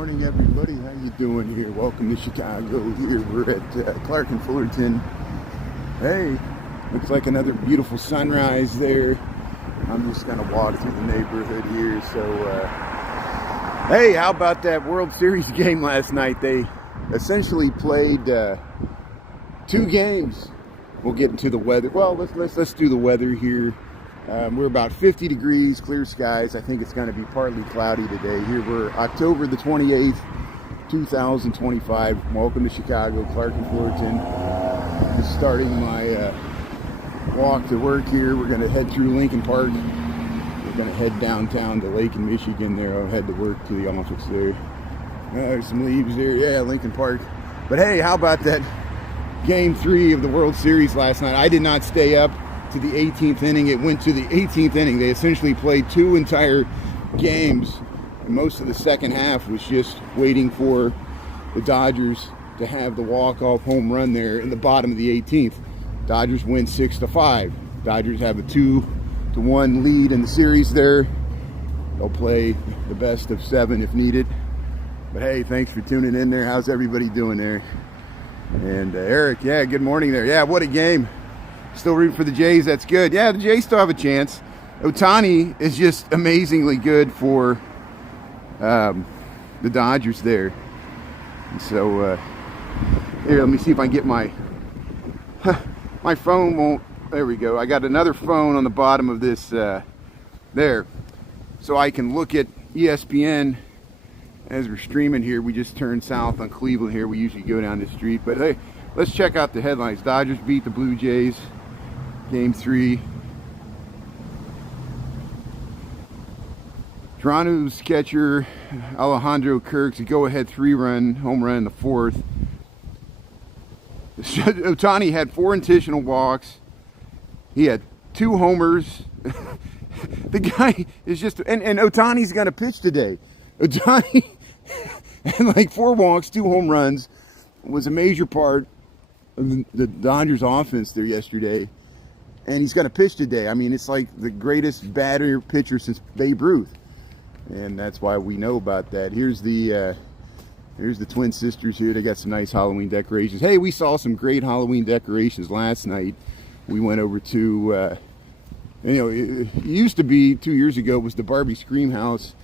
morning, everybody. How you doing here? Welcome to Chicago. Here we're at Clark and Fullerton. Hey, looks like another beautiful sunrise there. I'm just gonna walk through the neighborhood here. So, hey, how about that World Series game last night? They essentially played 2 games. We'll get into the weather. Well, let's do the weather here. We're about 50 degrees, clear skies. I think it's going to be partly cloudy today. Here we're October the 28th, 2025. Welcome to Chicago, Clark and Fullerton. Just starting my walk to work here. We're going to head through Lincoln Park. We're going to head downtown to Lake in Michigan there. I'll head to work to the office there. There's some leaves there. Yeah, Lincoln Park. But hey, how about that Game 3 of the World Series last night? I did not stay up to the 18th inning. It went to the 18th inning. They essentially played 2 entire games, and most of the second half was just waiting for the Dodgers to have the walk-off home run there in the bottom of the 18th. Dodgers win 6-5. Dodgers have a 2-1 lead in the series there. They'll play the best of 7 if needed. But hey, thanks for tuning in there. How's everybody doing there? And Eric, yeah, good morning there. Yeah, what a game. Still rooting for the Jays. That's good. Yeah, the Jays still have a chance. Ohtani is just amazingly good for the Dodgers there. And so here, let me see if I can get my my phone won't. There we go. I got another phone on the bottom of this there, so I can look at ESPN as we're streaming here. We just turned south on Cleveland here. We usually go down the street, but hey, let's check out the headlines. Dodgers beat the Blue Jays. Game 3. Toronto's catcher Alejandro Kirk's a go-ahead 3-run home run in the 4th. Ohtani had 4 intentional walks. He had 2 homers. The guy is just, and Ohtani's going to pitch today. Ohtani had like 4 walks, 2 home runs. Was a major part of the Dodgers offense there yesterday. And he's going to pitch today. I mean, it's like the greatest batter pitcher since Babe Ruth. And that's why we know about that. Here's the twin sisters here. They got some nice Halloween decorations. Hey, we saw some great Halloween decorations last night. We went over to, it used to be 2 years ago, it was the Barbie Scream House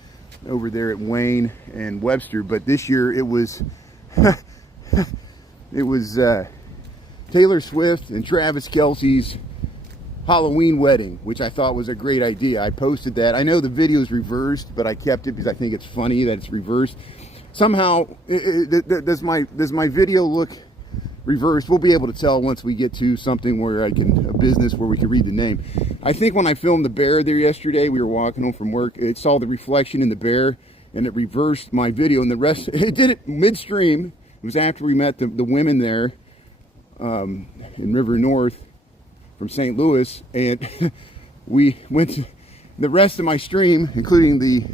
over there at Wayne and Webster. But this year it was, Taylor Swift and Travis Kelce's Halloween wedding, which I thought was a great idea. I posted that. I know the video is reversed, but I kept it because I think it's funny that it's reversed. Somehow, does my video look reversed? We'll be able to tell once we get to something where a business where we can read the name. I think when I filmed the bear there yesterday, we were walking home from work, it saw the reflection in the bear, and it reversed my video, and the rest, it did it midstream. It was after we met the women there in River North from St. Louis, and we went to the rest of my stream, including the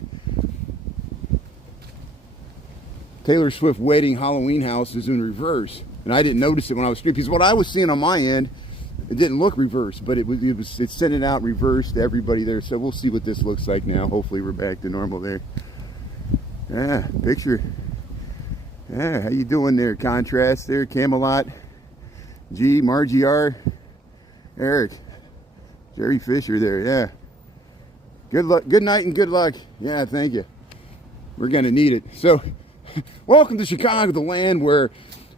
Taylor Swift wedding Halloween house, is in reverse, and I didn't notice it when I was streaming because what I was seeing on my end, it didn't look reversed, but it's sending out reverse to everybody there. So we'll see what this looks like now. Hopefully we're back to normal there. Yeah, picture. Yeah, how you doing there? Contrast there, Camelot, G, Margie R, Eric, Jerry Fisher there. Yeah, good luck, good night, and good luck. Yeah, thank you. We're gonna need it. So, welcome to Chicago, the land where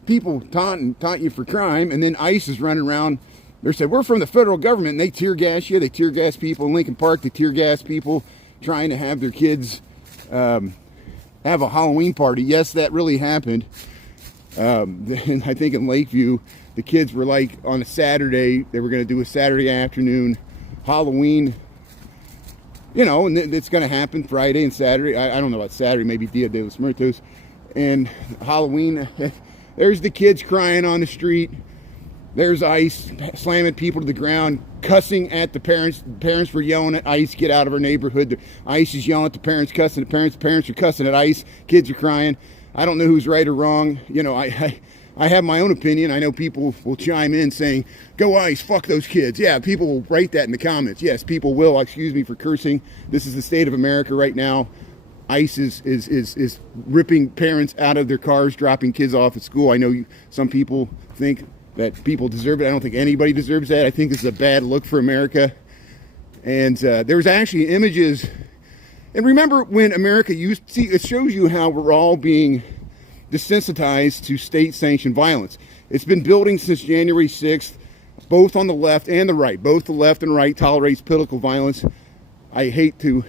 people taunt you for crime, and then ICE is running around. They said, we're from the federal government, and they tear gas you. They tear gas people in Lincoln Park. They tear gas people trying to have their kids have a Halloween party. Yes, that really happened. I think in Lakeview, the kids were like on a Saturday, they were going to do a Saturday afternoon Halloween, and it's going to happen Friday and Saturday. I don't know about Saturday, maybe Dia de los Muertos. And Halloween, there's the kids crying on the street. There's ICE slamming people to the ground, cussing at the parents. The parents were yelling at ICE, get out of our neighborhood. The ICE is yelling at the parents, cussing at the parents. The parents are cussing at ICE. Kids are crying. I don't know who's right or wrong. I have my own opinion. I know people will chime in saying, go ICE, fuck those kids. Yeah, people will write that in the comments. Yes, people will. Excuse me for cursing. This is the state of America right now. ICE is ripping parents out of their cars, dropping kids off at school. I know some people think that people deserve it. I don't think anybody deserves that. I think this is a bad look for America. And there's actually images. And remember when America see, it shows you how we're all being desensitized to state-sanctioned violence. It's been building since January 6th, both on the left and the right. Both the left and right tolerates political violence. I hate to,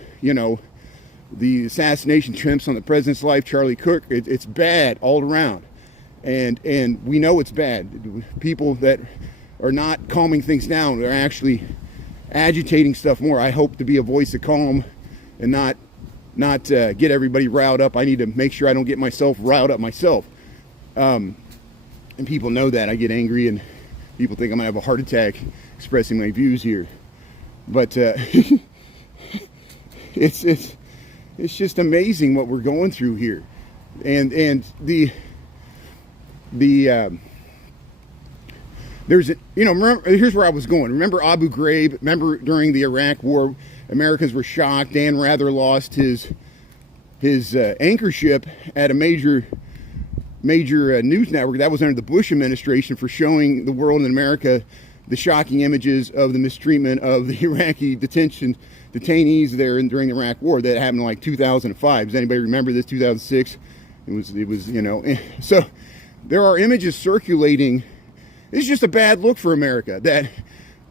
the assassination attempts on the president's life, Charlie Kirk. It's bad all around. And we know it's bad. People that are not calming things down are actually agitating stuff more. I hope to be a voice of calm and not get everybody riled up. I need to make sure I don't get myself riled up myself. And people know that. I get angry and people think I'm going to have a heart attack expressing my views here. But it's just amazing what we're going through here. And there's remember, here's where I was going. Remember Abu Ghraib? Remember during the Iraq War, Americans were shocked. Dan Rather lost his anchorship at a major news network that was under the Bush administration for showing the world and America the shocking images of the mistreatment of the Iraqi detainees there during the Iraq War that happened in like 2005. Does anybody remember this? 2006. It was so there are images circulating. It's just a bad look for America that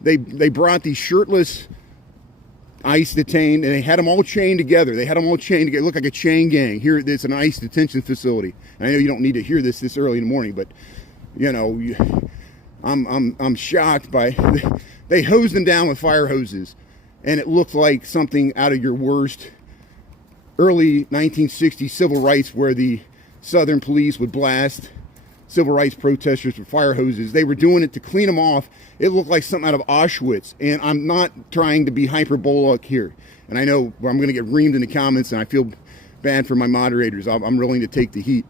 they brought these shirtless ICE detained and they had them all chained together. It looked like a chain gang. Here, it's an ICE detention facility. And I know you don't need to hear this early in the morning, but I'm shocked by they hosed them down with fire hoses, and it looked like something out of your worst early 1960s civil rights, where the Southern police would blast civil rights protesters with fire hoses. They were doing it to clean them off. It looked like something out of Auschwitz. And I'm not trying to be hyperbolic here. And I know I'm going to get reamed in the comments, and I feel bad for my moderators. I'm willing to take the heat.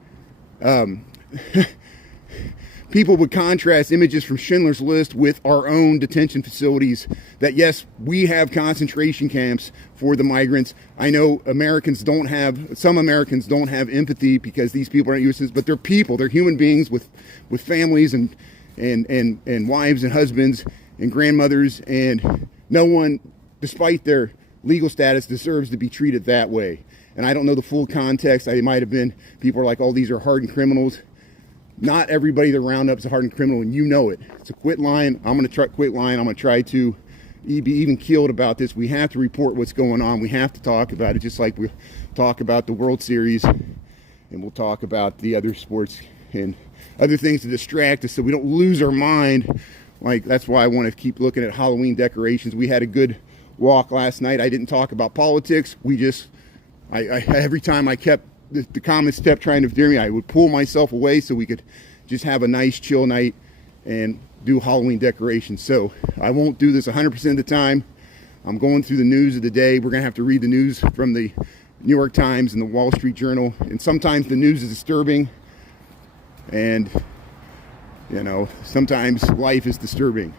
People would contrast images from Schindler's List with our own detention facilities that, yes, we have concentration camps for the migrants. I know some Americans don't have empathy because these people aren't U.S. citizens, but they're people. They're human beings with families and wives and husbands and grandmothers, and no one, despite their legal status, deserves to be treated that way. And I don't know the full context. I might have been, people are like, oh, these are hardened criminals. Not everybody that round up is a hardened criminal, and you know it. It's a quit lying. I'm going to quit lying. I'm going to try to be even keeled about this. We have to report what's going on. We have to talk about it, just like we talk about the World Series, and we'll talk about the other sports and other things to distract us so we don't lose our mind. Like, that's why I want to keep looking at Halloween decorations. We had a good walk last night. I didn't talk about politics. I every time I kept the comments kept trying to steer me, I would pull myself away so we could just have a nice chill night and do Halloween decorations. So I won't do this 100% of the time. I'm going through the news of the day. We're going to have to read the news from the New York Times and the Wall Street Journal. And sometimes the news is disturbing. And, sometimes life is disturbing.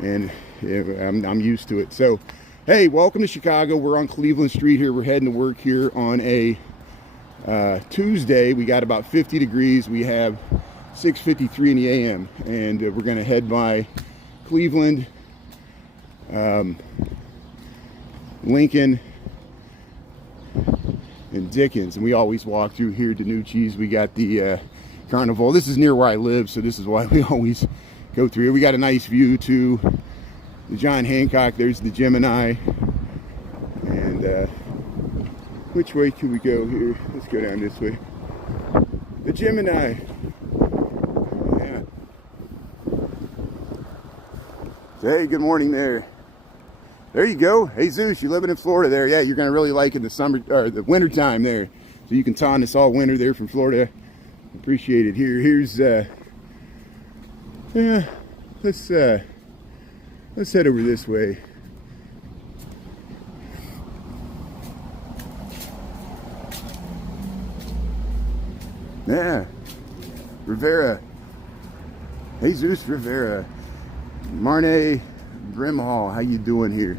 And I'm used to it. So, hey, welcome to Chicago. We're on Cleveland Street here. We're heading to work here on a Tuesday. We got about 50 degrees. We have 6:53 in the a.m. and we're going to head by Cleveland, Lincoln, and Dickens. And we always walk through here to Nucci's. We got the Carnival. This is near where I live, so this is why we always go through here. We got a nice view to the John Hancock. There's the Gemini. And which way can we go here? Let's go down this way. The Gemini. Yeah. Hey, good morning there. There you go. Hey, Zeus, you're living in Florida there. Yeah, you're going to really like it the winter time there. So you can ton this all winter there from Florida. Appreciate it. Here's let's head over this way. Yeah, Rivera. Jesus Rivera. Marne Grimhall, how you doing here?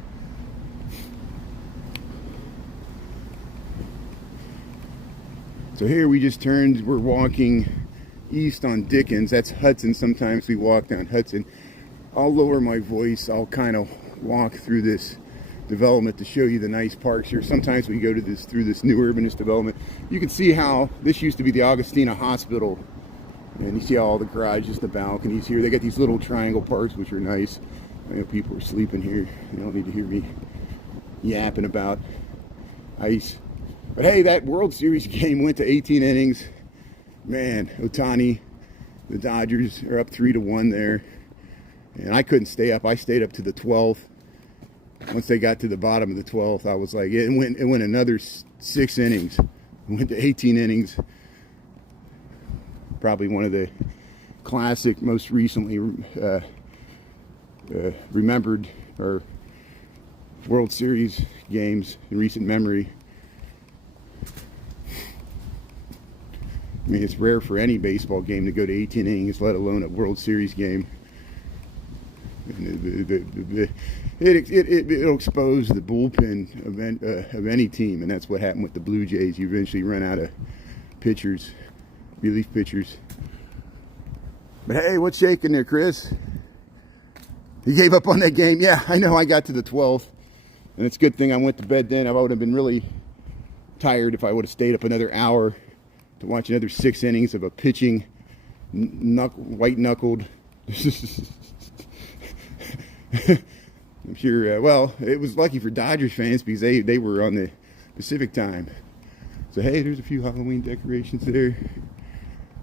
So here we just turned, we're walking east on Dickens. That's Hudson. Sometimes we walk down Hudson. I'll lower my voice. I'll kind of walk through this development to show you the nice parks here. Sometimes we go to through this new urbanist development. You can see how this used to be the Augustina Hospital, and you see all the garages, the balconies here. They got these little triangle parks, which are nice. I know people are sleeping here. You don't need to hear me yapping about ice. But hey, that World Series game went to 18 innings. Man, Ohtani, the Dodgers are up 3-1 there. And I couldn't stay up. I stayed up to the 12th. Once they got to the bottom of the 12th, I was like, it went another 6 innings. It went to 18 innings. Probably one of the classic, most recently remembered or World Series games in recent memory. I mean, it's rare for any baseball game to go to 18 innings, let alone a World Series game. And it'll expose the bullpen of any team, and that's what happened with the Blue Jays. You eventually run out of pitchers, relief pitchers. But hey, what's shaking there, Chris? You gave up on that game? Yeah, I know. I got to the 12th, and it's a good thing I went to bed then. I would have been really tired if I would have stayed up another hour to watch another 6 innings of a pitching, white-knuckled. I'm sure, well, it was lucky for Dodgers fans because they were on the Pacific time. So, hey, there's a few Halloween decorations there.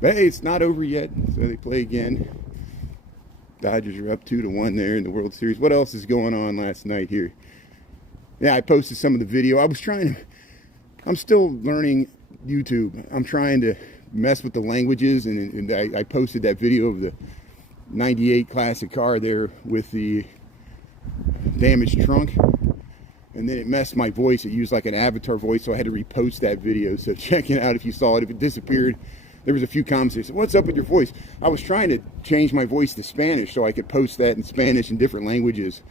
But, hey, it's not over yet, so they play again. Dodgers are up 2-1 there in the World Series. What else is going on last night here? Yeah, I posted some of the video. I'm still learning YouTube. I'm trying to mess with the languages, and I posted that video of the 98 classic car there with the damaged trunk, and then it messed my voice. It used like an avatar voice, so I had to repost that video. So check it out if you saw it. If it disappeared, there was a few comments that said, what's up with your voice? I was trying to change my voice to Spanish so I could post that in Spanish in different languages,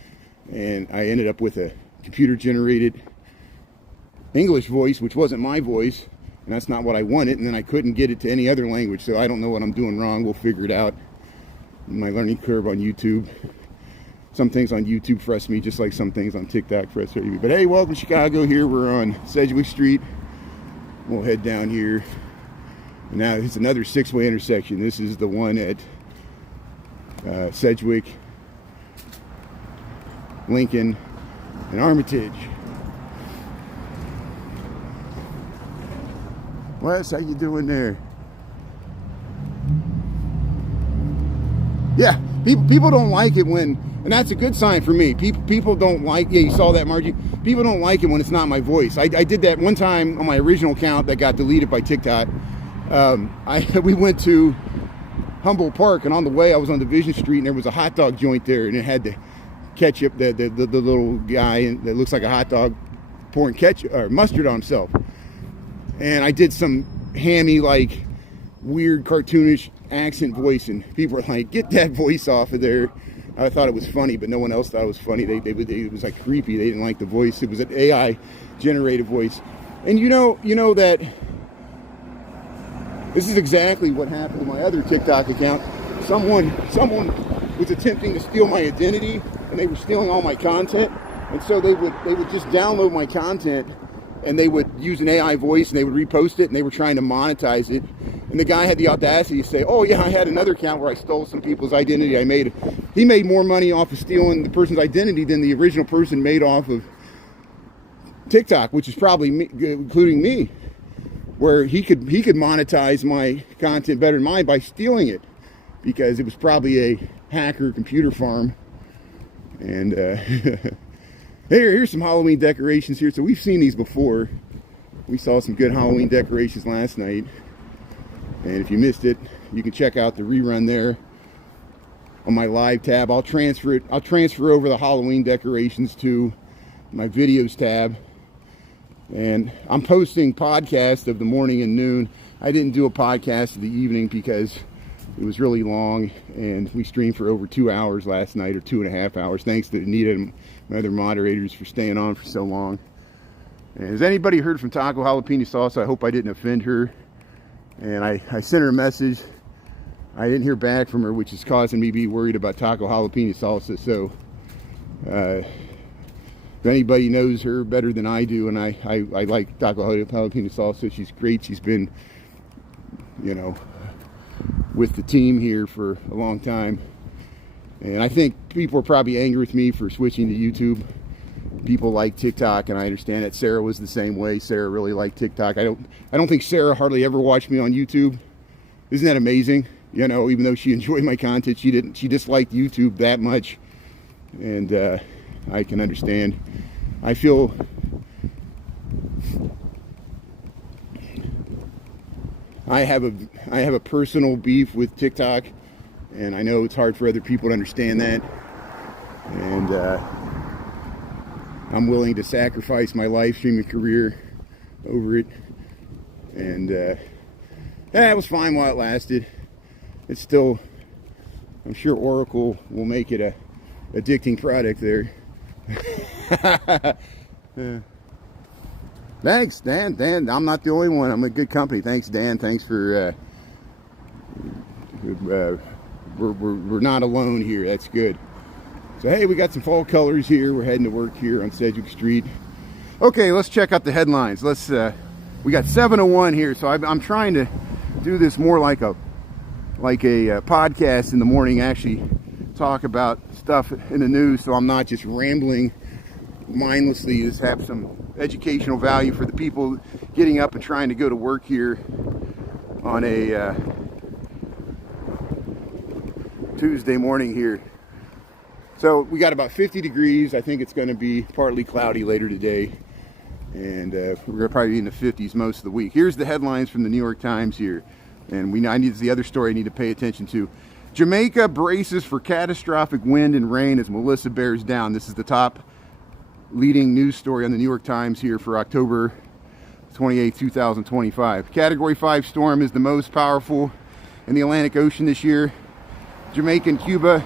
and I ended up with a computer generated English voice, which wasn't my voice, and that's not what I wanted. And then I couldn't get it to any other language, so I don't know what I'm doing wrong. We'll figure it out. My learning curve on YouTube. Some things on YouTube frustrate me, just like some things on TikTok frustrate me. But hey, welcome to Chicago. Here we're on Sedgwick Street. We'll head down here. And now it's another 6-way intersection. This is the one at Sedgwick, Lincoln, and Armitage. Wes, how you doing there? Yeah, people don't like it when, and that's a good sign for me. People don't like, yeah, you saw that, Margie? People don't like it when it's not my voice. I did that one time on my original account that got deleted by TikTok. We went to Humboldt Park, and on the way I was on Division Street, and there was a hot dog joint there, and it had the ketchup, the little guy that looks like a hot dog pouring ketchup or mustard on himself. And I did some hammy, like, weird cartoonish accent voice, and people were like, get that voice off of there. I thought it was funny, but no one else thought it was funny. It was like creepy. They didn't like the voice. It was an AI generated voice. And you know that this is exactly what happened to my other TikTok account. Someone was attempting to steal my identity, and they were stealing all my content. And so they would just download my content, and they would use an AI voice, and they would repost it, and they were trying to monetize it. And the guy had the audacity to say, oh yeah, I had another account where I stole some people's identity. He made more money off of stealing the person's identity than the original person made off of TikTok, which is probably me, including me, where he could monetize my content better than mine by stealing it, because it was probably a hacker computer farm. And here's some Halloween decorations here. So we've seen these before. We saw some good Halloween decorations last night. And if you missed it, you can check out the rerun there on my live tab. I'll transfer over the Halloween decorations to my videos tab. And I'm posting podcasts of the morning and noon. I didn't do a podcast of the evening because it was really long, and we streamed for over 2 hours last night, or 2.5 hours. Thanks to Anita and my other moderators for staying on for so long. And has anybody heard from Taco Jalapeno Sauce? I hope I didn't offend her. And I sent her a message. I didn't hear back from her, which is causing me to be worried about taco jalapeno salsa. So if anybody knows her better than I do, and I like taco jalapeno salsa, she's great. She's been, you know, with the team here for a long time. And I think people are probably angry with me for switching to YouTube. People like TikTok, and I understand that. Sarah was the same way. Sarah really liked TikTok. I don't think Sarah hardly ever watched me on YouTube. Isn't that amazing? You know, even though she enjoyed my content, she disliked YouTube that much. And I can understand. I feel I have a personal beef with TikTok, and I know it's hard for other people to understand that. And I'm willing to sacrifice my live streaming career over it. And yeah, it was fine while it lasted. It's still, I'm sure Oracle will make it a addicting product there. Yeah. Thanks, Dan. Dan, I'm not the only one. I'm a good company. Thanks, Dan. Thanks for we're not alone here. That's good. So hey, we got some fall colors here. We're heading to work here on Sedgwick Street. Okay, let's check out the headlines. Let's we got 7:01 here, so I'm trying to do this more like a podcast in the morning. Actually talk about stuff in the news, so I'm not just rambling mindlessly. Just have some educational value for the people getting up and trying to go to work here on a Tuesday morning here. So we got about 50 degrees. I think it's going to be partly cloudy later today, and we're going to probably be in the 50s most of the week. Here's the headlines from the New York Times here, and the other story I need to pay attention to. Jamaica braces for catastrophic wind and rain as Melissa bears down. This is the top leading news story on the New York Times here for October 28, 2025. Category 5 storm is the most powerful in the Atlantic Ocean this year. Jamaica and Cuba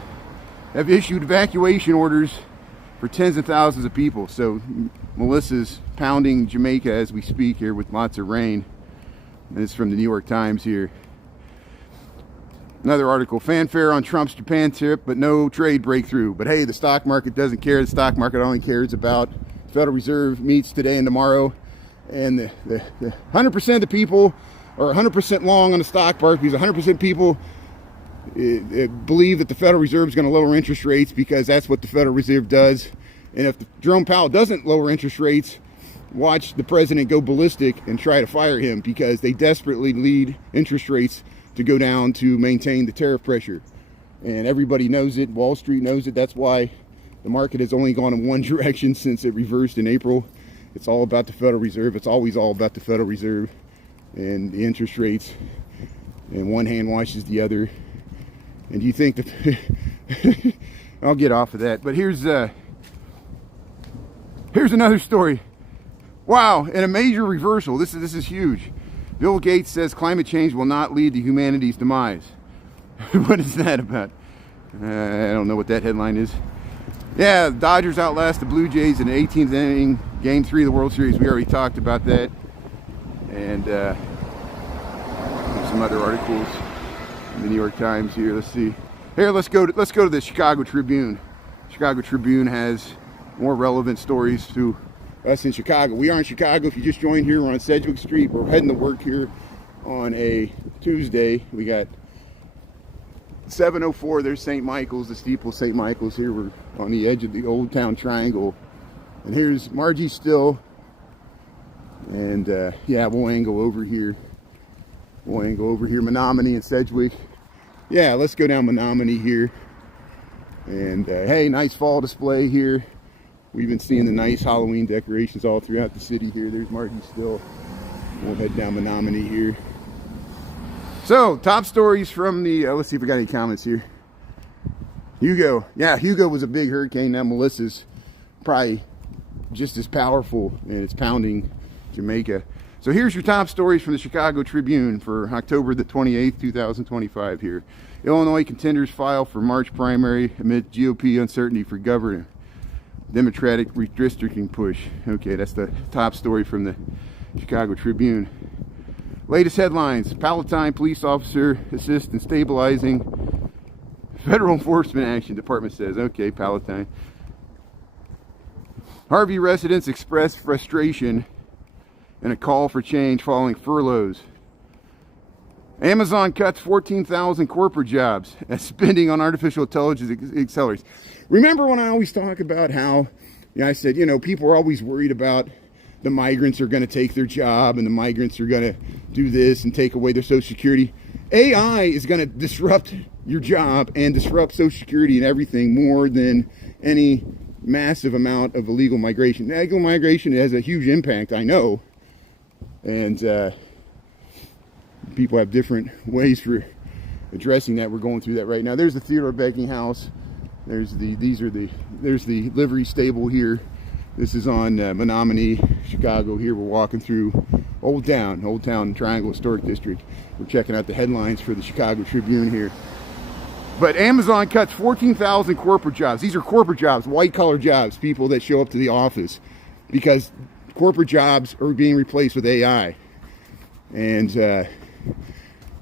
have issued evacuation orders for tens of thousands of people. So Melissa's pounding Jamaica as we speak here with lots of rain. And it's from the New York Times here. Another article, fanfare on Trump's Japan trip, but no trade breakthrough. But hey, the stock market doesn't care. The stock market only cares about the Federal Reserve meets today and tomorrow. And the 100% of the people are 100% long on the stock market, because 100% people believe that the Federal Reserve is going to lower interest rates because that's what the Federal Reserve does. And if Jerome Powell doesn't lower interest rates, watch the president go ballistic and try to fire him, because they desperately need interest rates to go down to maintain the tariff pressure. And everybody knows it. Wall Street knows it. That's why the market has only gone in one direction since it reversed in April. It's all about the Federal Reserve. It's always all about the Federal Reserve and the interest rates. And one hand washes the other. And do you think that I'll get off of that, but here's another story. Wow, and a major reversal. This is huge. Bill Gates says climate change will not lead to humanity's demise. What is that about? I don't know what that headline is. Yeah, the Dodgers outlast the Blue Jays in the 18th inning, Game 3 of the World Series. We already talked about that. And some other articles in the New York Times here. Let's see. Here, let's go to the Chicago Tribune. Chicago Tribune has more relevant stories to us in Chicago. We are in Chicago. If you just joined here, we're on Sedgwick Street. We're heading to work here on a Tuesday. We got 7:04. There's St. Michael's, the steeple St. Michael's here. We're on the edge of the Old Town Triangle. And here's Margie Still. And yeah, we'll angle over here. Menominee and Sedgwick. Yeah, let's go down Menominee here. And hey, nice fall display here. We've been seeing the nice Halloween decorations all throughout the city here. There's Margie Still. We'll head down Menominee here. So, top stories from the, let's see if we got any comments here. Hugo. Yeah, Hugo was a big hurricane. Now Melissa's probably just as powerful, and it's pounding Jamaica. So here's your top stories from the Chicago Tribune for October the 28th, 2025 here. Illinois contenders file for March primary amid GOP uncertainty for governor. Democratic redistricting push. Okay, that's the top story from the Chicago Tribune. Latest headlines: Palatine police officer assists in stabilizing federal enforcement action. Department says. Okay, Palatine. Harvey residents express frustration and a call for change following furloughs. Amazon cuts 14,000 corporate jobs as spending on artificial intelligence accelerates. Remember when I always talk about how, I said, people are always worried about the migrants are going to take their job and the migrants are going to do this and take away their Social Security. AI is going to disrupt your job and disrupt Social Security and everything more than any massive amount of illegal migration. Illegal migration has a huge impact, I know. And people have different ways for addressing that. We're going through that right now. There's the Theodore Becking house. There's the livery stable here. This is on Menominee, Chicago. Here we're walking through Old Town Triangle Historic District. We're checking out the headlines for the Chicago Tribune here. But Amazon cuts 14,000 corporate jobs. These are corporate jobs, white collar jobs, people that show up to the office, because corporate jobs are being replaced with AI. And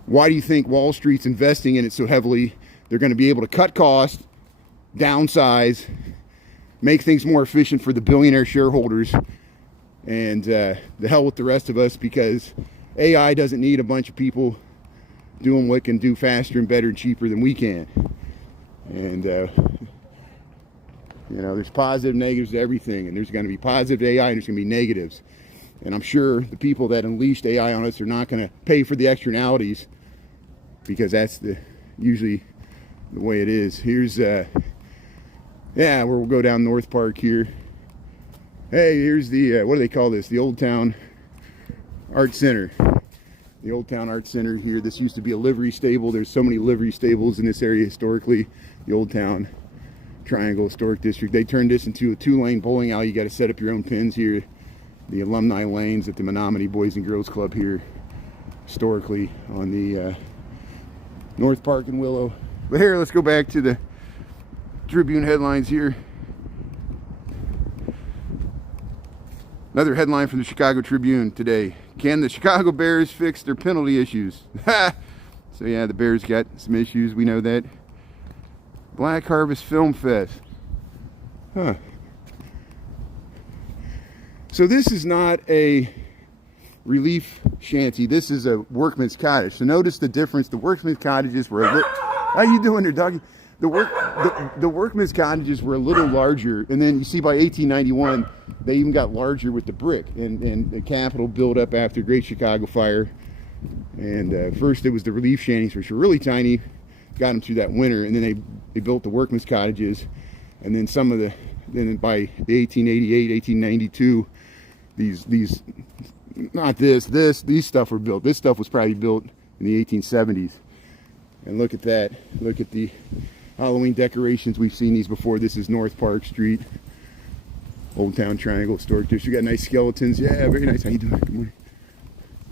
why do you think Wall Street's investing in it so heavily? They're going to be able to cut costs, downsize, make things more efficient for the billionaire shareholders, and the hell with the rest of us, because AI doesn't need a bunch of people doing what can do faster and better and cheaper than we can. And there's positive, negatives to everything, and there's going to be positive AI and there's going to be negatives. And I'm sure the people that unleashed AI on us are not going to pay for the externalities, because that's usually the way it is. Here's where we'll go down North Park here. Hey, here's the what do they call this? The Old Town Art Center. The Old Town Art Center here. This used to be a livery stable. There's so many livery stables in this area historically. The Old Town Triangle Historic District. They turned this into a 2-lane bowling alley. You got to set up your own pins here. The alumni lanes at the Menominee Boys and Girls Club here historically on the North Park and Willow. But here, let's go back to the Tribune headlines here. Another headline from the Chicago Tribune today. Can the Chicago Bears fix their penalty issues? So yeah, the Bears got some issues, we know that. Black Harvest Film Fest. So this is not a relief shanty. This is a workman's cottage. So notice the difference. The workman's cottages were how you doing there, doggy? The workman's cottages were a little larger, and then you see by 1891 they even got larger with the brick, and the Capitol built up after the Great Chicago Fire. And first it was the relief shanties, which were really tiny, got them through that winter, and then they built the workman's cottages, and then then by the 1888, 1892, these stuff were built. This stuff was probably built in the 1870s. And look at that. Look at the Halloween decorations. We've seen these before. This is North Park Street, Old Town Triangle Historic District. You got nice skeletons. Yeah, very nice. How you doing? Good morning.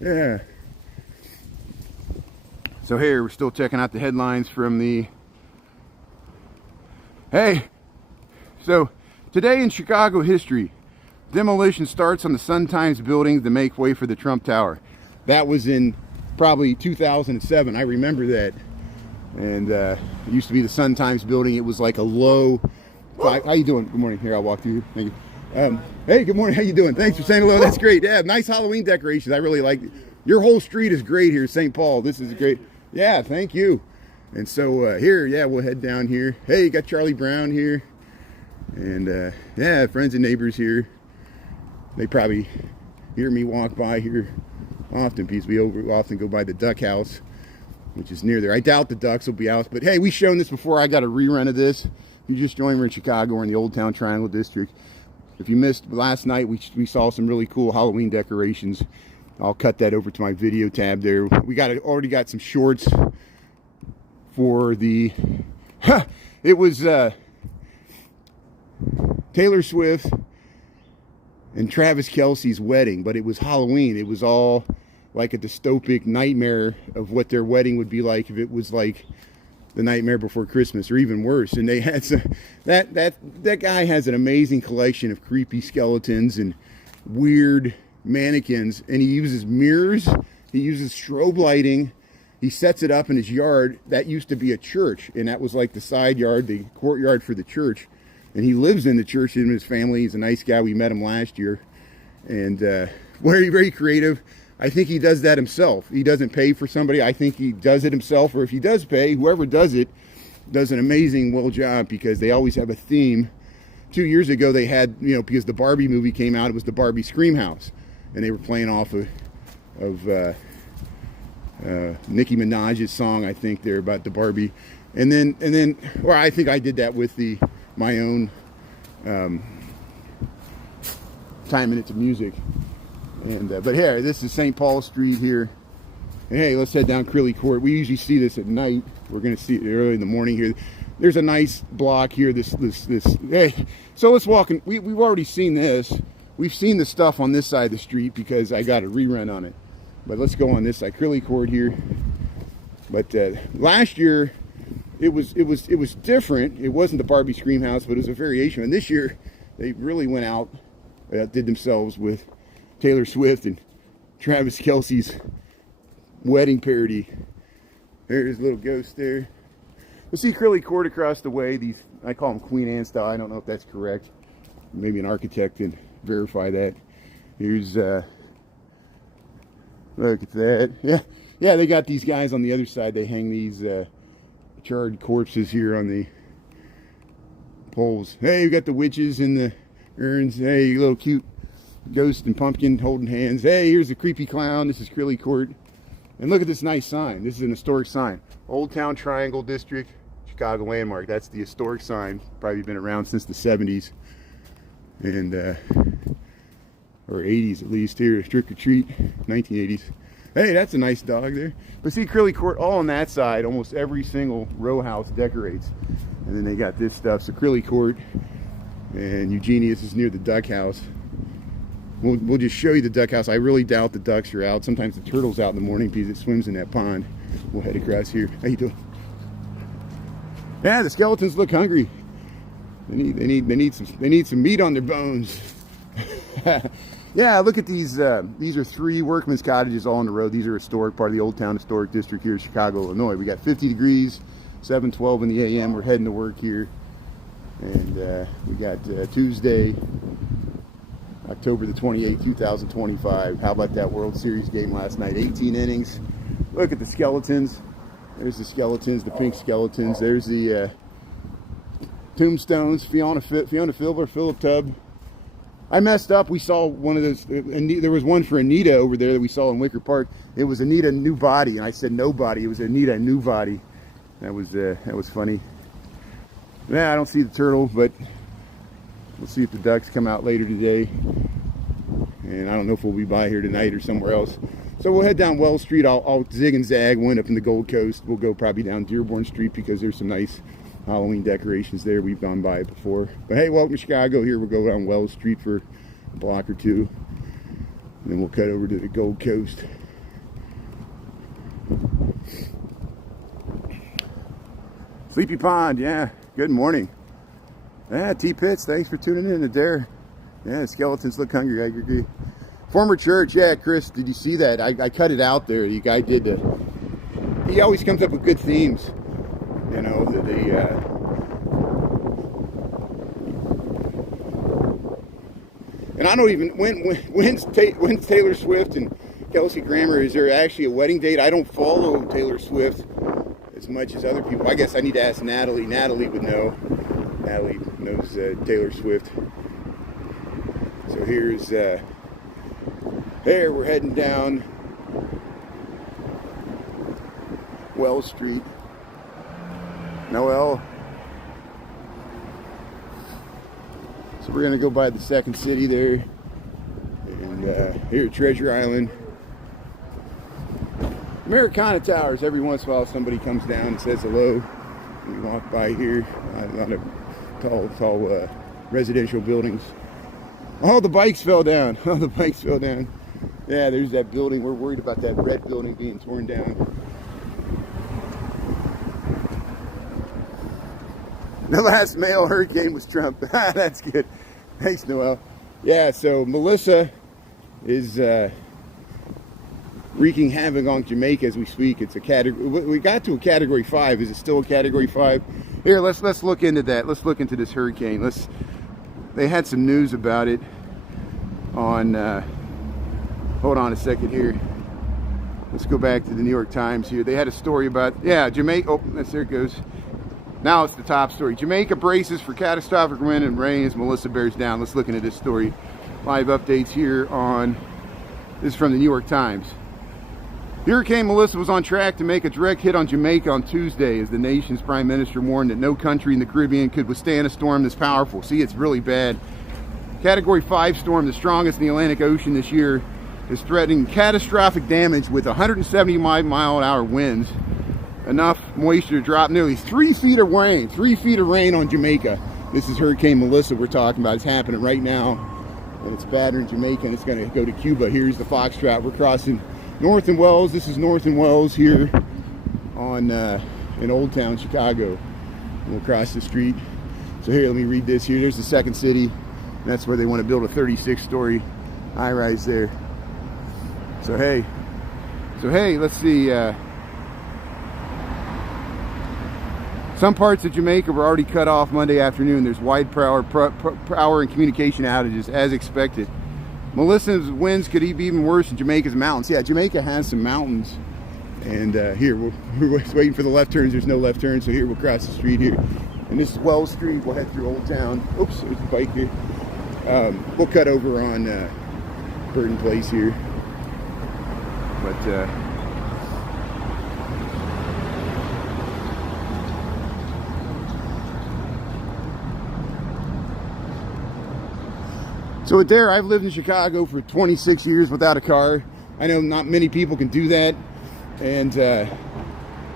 Yeah. So here, we're still checking out the headlines from the... Hey! So, today in Chicago history, demolition starts on the Sun-Times building to make way for the Trump Tower. That was in probably 2007. I remember that. And it used to be the Sun-Times building. It was like a low... How you doing? Good morning. Here, I'll walk through. Thank you. Hey, good morning. How you doing? Thanks for saying hello. That's great. Yeah, nice Halloween decorations. I really like it. Your whole street is great here, St. Paul. This is great. Yeah, thank you. And so here, yeah, we'll head down here. Hey, you got Charlie Brown here. And yeah, friends and neighbors here. They probably hear me walk by here often, because we often go by the Duck House, which is near there. I doubt the Ducks will be out, but hey, we've shown this before. I got a rerun of this. You just joined me in Chicago. We're in the Old Town Triangle District. If you missed last night, we saw some really cool Halloween decorations. I'll cut that over to my video tab there. We already got some shorts for the... It was Taylor Swift and Travis Kelce's wedding, but it was Halloween. It was all like a dystopic nightmare of what their wedding would be like if it was like the Nightmare Before Christmas, or even worse. And they had some, that guy has an amazing collection of creepy skeletons and weird mannequins, and he uses mirrors He uses strobe lighting. He sets it up in his yard. That used to be a church, and that was like the side yard, the courtyard for the church. And he lives in the church, him and his family. He's a nice guy. We met him last year. And very, very creative. I think he does that himself. He doesn't pay for somebody. I think he does it himself, or if he does pay, whoever does it does an amazing well job, because they always have a theme. 2 years ago they had, you know, because the Barbie movie came out, it was the Barbie Scream House, and they were playing off of Nicki Minaj's song, I think, there about the Barbie, and then well, I think I did that with my own time into music. And but here, this is St. Paul Street here. And hey, let's head down Crilly Court. We usually see this at night. We're going to see it early in the morning here. There's a nice block here. This. Hey, so let's walk in. We've already seen this. We've seen the stuff on this side of the street because I got a rerun on it. But let's go on this side, Crilly Court here. But last year, it was different. It wasn't the Barbie Scream House, but it was a variation. And this year, they really went out, did themselves with Taylor Swift and Travis Kelce's wedding parody. There's a little ghost there. We'll see Crilly Court across the way. These, I call them Queen Anne style. I don't know if that's correct. Maybe an architect can verify that. Here's look at that. Yeah, they got these guys on the other side. They hang these charred corpses here on the poles. Hey, you got the witches in the urns. Hey, you little cute ghost and pumpkin holding hands. Hey, here's the creepy clown. This is Crilly Court. And look at this nice sign. This is an historic sign. Old Town Triangle District, Chicago Landmark. That's the historic sign. Probably been around since the 70s. And, or 80s at least here. Trick or Treat, 1980s. Hey, that's a nice dog there. But see, Crilly Court, all on that side, almost every single row house decorates. And then they got this stuff. So Crilly Court and Eugenius is near the duck house. We'll just show you the duck house. I really doubt the ducks are out. Sometimes the turtle's out in the morning because it swims in that pond. We'll head across here. How you doing? Yeah, the skeletons look hungry. They need some meat on their bones. Yeah, look at these. These are 3 workmen's cottages all on the road. These are historic, part of the Old Town Historic District here in Chicago, Illinois. We got 50 degrees, 7:12 in the a.m. We're heading to work here, and we got Tuesday, October the 28th, 2025. How about that World Series game last night? 18 innings. Look at the skeletons. There's the skeletons, the pink skeletons. There's the tombstones. Fiona Filber, Philip Tubb. I messed up. We saw one of those. There was one for Anita over there that we saw in Wicker Park. It was Anita New Body, and I said nobody. It was Anita New Body. That was funny. Yeah, I don't see the turtle, but we'll see if the ducks come out later today. And I don't know if we'll be by here tonight or somewhere else. So we'll head down Wells Street. I'll zig and zag. We'll end up in the Gold Coast. We'll go probably down Dearborn Street because there's some nice Halloween decorations there. We've gone by it before. But hey, welcome to Chicago. Here we'll go down Wells Street for a block or two. And then we'll cut over to the Gold Coast. Sleepy Pond, yeah. Good morning. Yeah, T-Pits, thanks for tuning in to Dare. Yeah, skeletons look hungry, I agree. Former church, yeah, Chris, did you see that? I cut it out there. The guy did he always comes up with good themes. You know, and I don't even, when's Taylor Swift and Kelsey Grammer, is there actually a wedding date? I don't follow Taylor Swift as much as other people. I guess I need to ask Natalie. Natalie would know. Natalie knows Taylor Swift. So here's, there we're heading down Wells Street. Noel. So we're gonna go by the Second City there. And here at Treasure Island. Americana Towers, every once in a while somebody comes down and says hello. We walk by here. A lot of tall residential buildings. Oh, the bikes fell down. Oh, the bikes fell down. Yeah, there's that building. We're worried about that red building being torn down. The last male hurricane was Trump. That's good. Thanks, Noel. Yeah, so Melissa is wreaking havoc on Jamaica as we speak. It's a category. We got to a category 5. Is it still a category 5? Here, let's look into that. Let's look into this hurricane. They had some news about it on. Hold on a second here. Let's go back to the New York Times here. They had a story about, yeah, Jamaica. Oh, there it goes. Now it's the top story. Jamaica braces for catastrophic wind and rain as Melissa bears down. Let's look into this story. Live updates here on. This is from the New York Times. Hurricane Melissa was on track to make a direct hit on Jamaica on Tuesday as the nation's prime minister warned that no country in the Caribbean could withstand a storm this powerful. See, it's really bad. Category 5 storm, the strongest in the Atlantic Ocean this year, is threatening catastrophic damage with 170-mile-an-hour winds. Enough moisture to drop nearly 3 feet of rain. 3 feet of rain on Jamaica. This is Hurricane Melissa we're talking about. It's happening right now. And it's battering Jamaica and it's going to go to Cuba. Here's the Foxtrot. We're crossing North and Wells. This is North and Wells here on in Old Town, Chicago. And we'll cross the street. So here, let me read this here. There's the second city. And that's where they want to build a 36-story high-rise there. So hey, let's see. Some parts of Jamaica were already cut off Monday afternoon. There's wide power and communication outages as expected. Melissa's winds could be even worse in Jamaica's mountains. Yeah, Jamaica has some mountains. And here, we're waiting for the left turns. There's no left turn, so here we'll cross the street here. And this is Wells Street. We'll head through Old Town. Oops, there's a bike here. We'll cut over on Burton Place here. But so Adair, I've lived in Chicago for 26 years without a car. I know not many people can do that. And,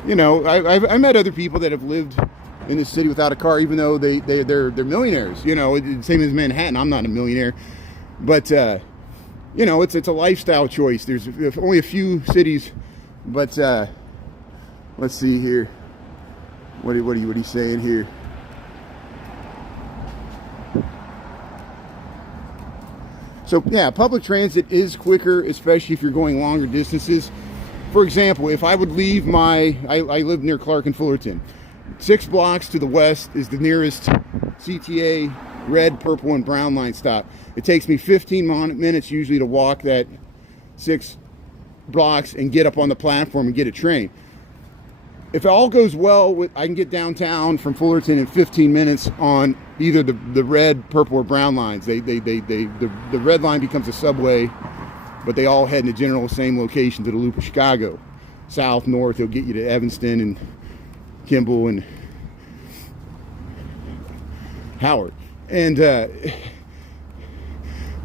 you know, I met other people that have lived in the city without a car, even though they're millionaires. You know, same as Manhattan. I'm not a millionaire. But, you know, it's a lifestyle choice. There's only a few cities. But, let's see here. What are you saying here? So yeah, public transit is quicker, especially if you're going longer distances. For example, if I would leave I live near Clark and Fullerton. 6 blocks to the west is the nearest CTA red, purple, and brown line stop. It takes me 15 minutes usually to walk that 6 blocks and get up on the platform and get a train. If it all goes well, I can get downtown from Fullerton in 15 minutes on either the red, purple, or brown lines. The red line becomes a subway, but they all head in the general same location to the Loop of Chicago. South, north, it'll get you to Evanston and Kimball and Howard. And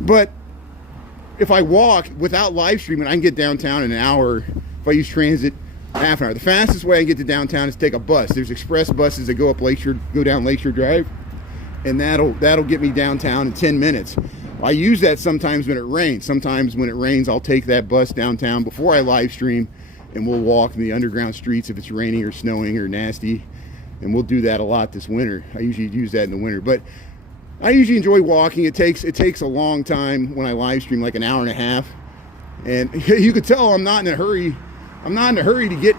but if I walk without live streaming, I can get downtown in an hour. If I use transit, half an hour. The fastest way I can get to downtown is take a bus. There's express buses that go down Lakeshore Drive, and that'll get me downtown in 10 minutes. I use that sometimes when it rains. Sometimes when it rains, I'll take that bus downtown before I live stream, and we'll walk in the underground streets if it's raining or snowing or nasty. And we'll do that a lot this winter. I usually use that in the winter, but I usually enjoy walking. It takes a long time when I live stream, like an hour and a half, and you could tell I'm not in a hurry. I'm not in a hurry to get,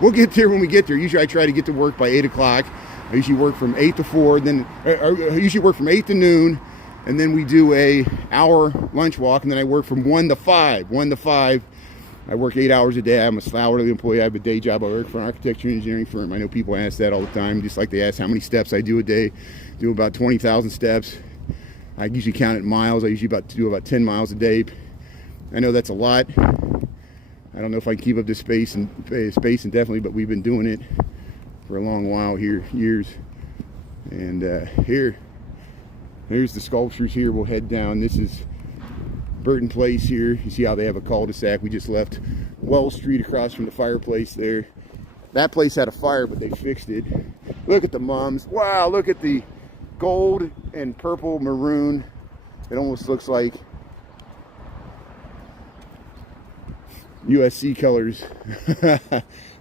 we'll get there when we get there. Usually I try to get to work by 8 o'clock. I usually work from 8 to 4, then I usually work from 8 to noon, and then we do a hour lunch walk, and then I work from 1 to 5. 1 to 5, I work 8 hours a day. I'm a hourly employee. I have a day job. I work for an architecture and engineering firm. I know people ask that all the time, just like they ask how many steps I do a day. I do about 20,000 steps. I usually count it in miles. I usually do about 10 miles a day. I know that's a lot. I don't know if I can keep up this space indefinitely, but we've been doing it for a long while here, years. And here's the sculptures here. We'll head down. This is Burton Place here. You see how they have a cul-de-sac. We just left Wells Street across from the fireplace there. That place had a fire, but they fixed it. Look at the mums. Wow, look at the gold and purple maroon. It almost looks like USC colors.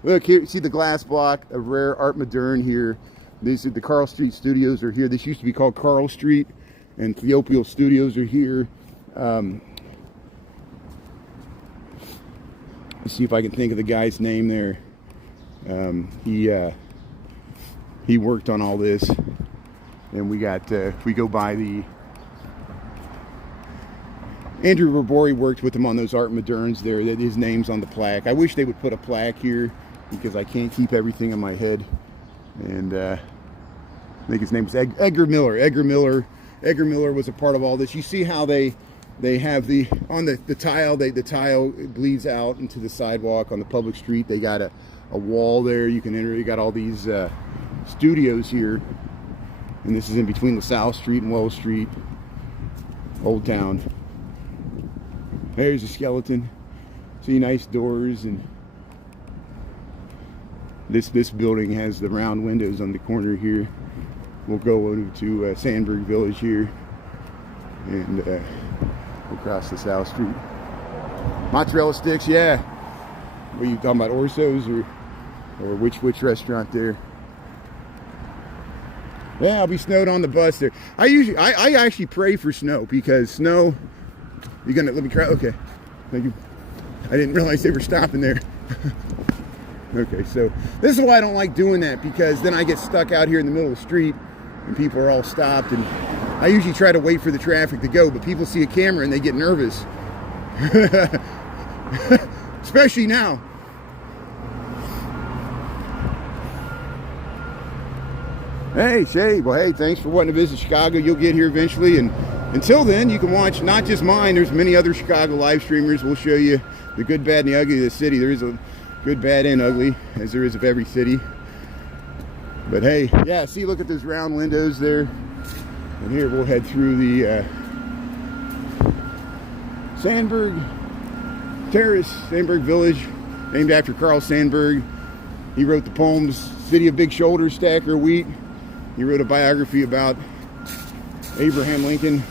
Look here, see the glass block of rare art moderne here. These are the Carl Street Studios are here. This used to be called Carl Street, and Theopial Studios are here. see if I can think of the guy's name there. He worked on all this, and we go by the Andrew Robori worked with him on those art moderns there. That his name's on the plaque. I wish they would put a plaque here because I can't keep everything in my head. And I think his name was Edgar Miller. Edgar Miller was a part of all this. You see how they have the tile. The tile bleeds out into the sidewalk on the public street. They got a wall there you can enter. You got all these studios here, and this is in between LaSalle Street and Wells Street, Old Town. There's a skeleton. See, nice doors, and this building has the round windows on the corner here. We'll go over to Sandburg Village here, and we'll cross the South Street. Mozzarella sticks, yeah. What are you talking about, Orso's or which restaurant there? Yeah, I'll be snowed on the bus there. I actually pray for snow, because snow. You gonna let me try? Okay, thank you. I didn't realize they were stopping there. Okay, so this is why I don't like doing that, because then I get stuck out here in the middle of the street and people are all stopped, and I usually try to wait for the traffic to go, but people see a camera and they get nervous. Especially now. Hey, Shay. Well, hey, thanks for wanting to visit Chicago. You'll get here eventually, and until then, you can watch not just mine. There's many other Chicago live streamers. We'll show you the good, bad, and the ugly of the city. There is a good, bad, and ugly, as there is of every city. But hey, yeah, see, look at those round windows there. And here we'll head through the Sandburg Terrace, Sandburg Village, named after Carl Sandburg. He wrote the poems City of Big Shoulders, Stacker of Wheat. He wrote a biography about Abraham Lincoln.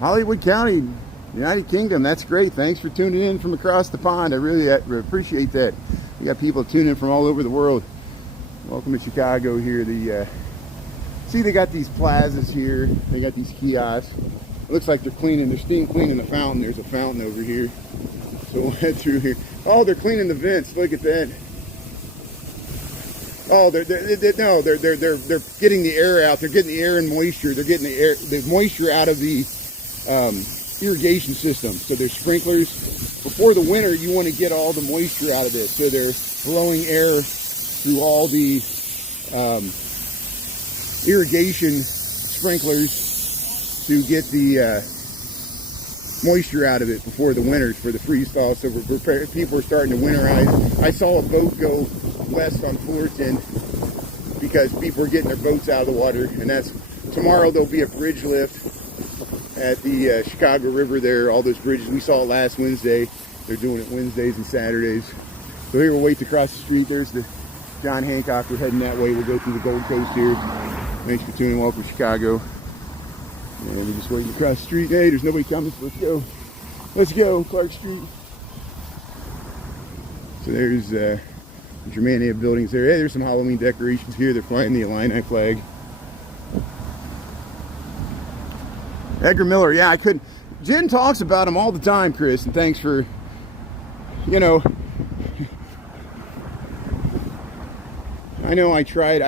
Hollywood County, United Kingdom. That's great. Thanks for tuning in from across the pond. I really appreciate that. We got people tuning in from all over the world. Welcome to Chicago here. See, they got these plazas here. They got these kiosks. It looks like they're steam cleaning the fountain. There's a fountain over here. So we'll head through here. Oh, they're cleaning the vents. Look at that. Oh, they're getting the air out. They're getting the air and moisture. They're getting the moisture out of the irrigation system. So there's sprinklers. Before the winter, you want to get all the moisture out of this. So they're blowing air through all the irrigation sprinklers to get the moisture out of it before the winter for the freeze thaw. So people are starting to winterize. I saw a boat go west on Fullerton because people are getting their boats out of the water, and that's tomorrow. There'll be a bridge lift at the Chicago River there. All those bridges, we saw it last Wednesday. They're doing it Wednesdays and Saturdays. So here we'll wait to cross the street. There's the John Hancock. We're heading that way. We'll go through the Gold Coast here. Thanks for tuning in. Welcome to Chicago. And we're just waiting to cross the street. Hey, there's nobody coming, so let's go. Let's go, Clark Street. So there's the Germania buildings there. Hey, there's some Halloween decorations here. They're flying the Illini flag. Edgar Miller, yeah, I couldn't. Jen talks about him all the time, Chris, and thanks for, I know I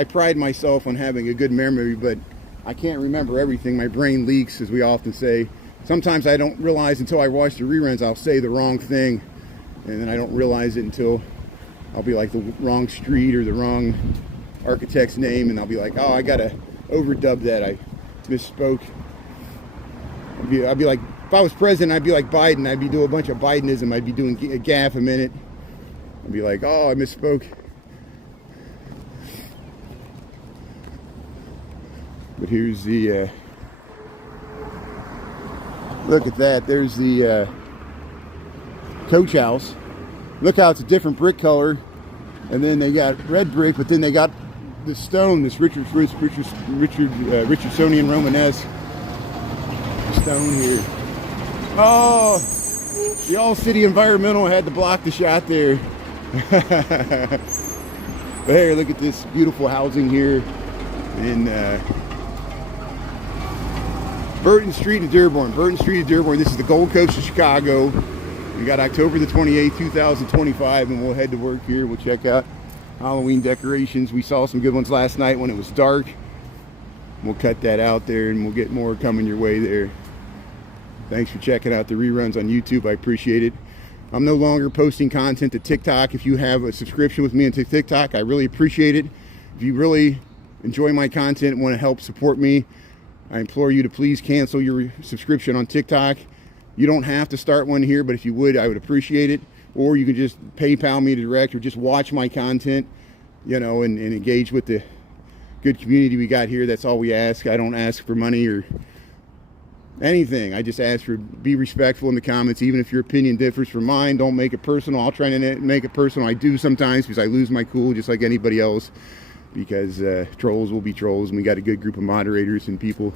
pride myself on having a good memory, but I can't remember everything. My brain leaks, as we often say. Sometimes I don't realize until I watch the reruns, I'll say the wrong thing, and then I don't realize it until I'll be like the wrong street or the wrong architect's name, and I'll be like, oh, I gotta overdub that. I misspoke. I'd be like, if I was president, I'd be like Biden. I'd be doing a bunch of Bidenism. I'd be doing a gaffe a minute. I'd be like, oh, I misspoke. But here's the, look at that. There's the coach house. Look how it's a different brick color. And then they got red brick, but then they got the stone, this Richardsonian Romanesque stone here. Oh, the All City Environmental had to block the shot there. But hey, look at this beautiful housing here. in Burton Street in Dearborn. Burton Street in Dearborn. This is the Gold Coast of Chicago. We got October the 28th, 2025, and we'll head to work here. We'll check out Halloween decorations. We saw some good ones last night when it was dark. We'll cut that out there, and we'll get more coming your way there. Thanks for checking out the reruns on YouTube. I appreciate it. I'm no longer posting content to TikTok. If you have a subscription with me into TikTok, I really appreciate it. If you really enjoy my content and want to help support me, I implore you to please cancel your subscription on TikTok. You don't have to start one here, but if you would, I would appreciate it. Or you can just PayPal me direct, or just watch my content, you know, and engage with the good community we got here. That's all we ask. I don't ask for money or anything. I just ask for be respectful in the comments. Even if your opinion differs from mine, don't make it personal. I'll try to make it personal. I do sometimes, because I lose my cool just like anybody else, because trolls will be trolls, and we got a good group of moderators and people.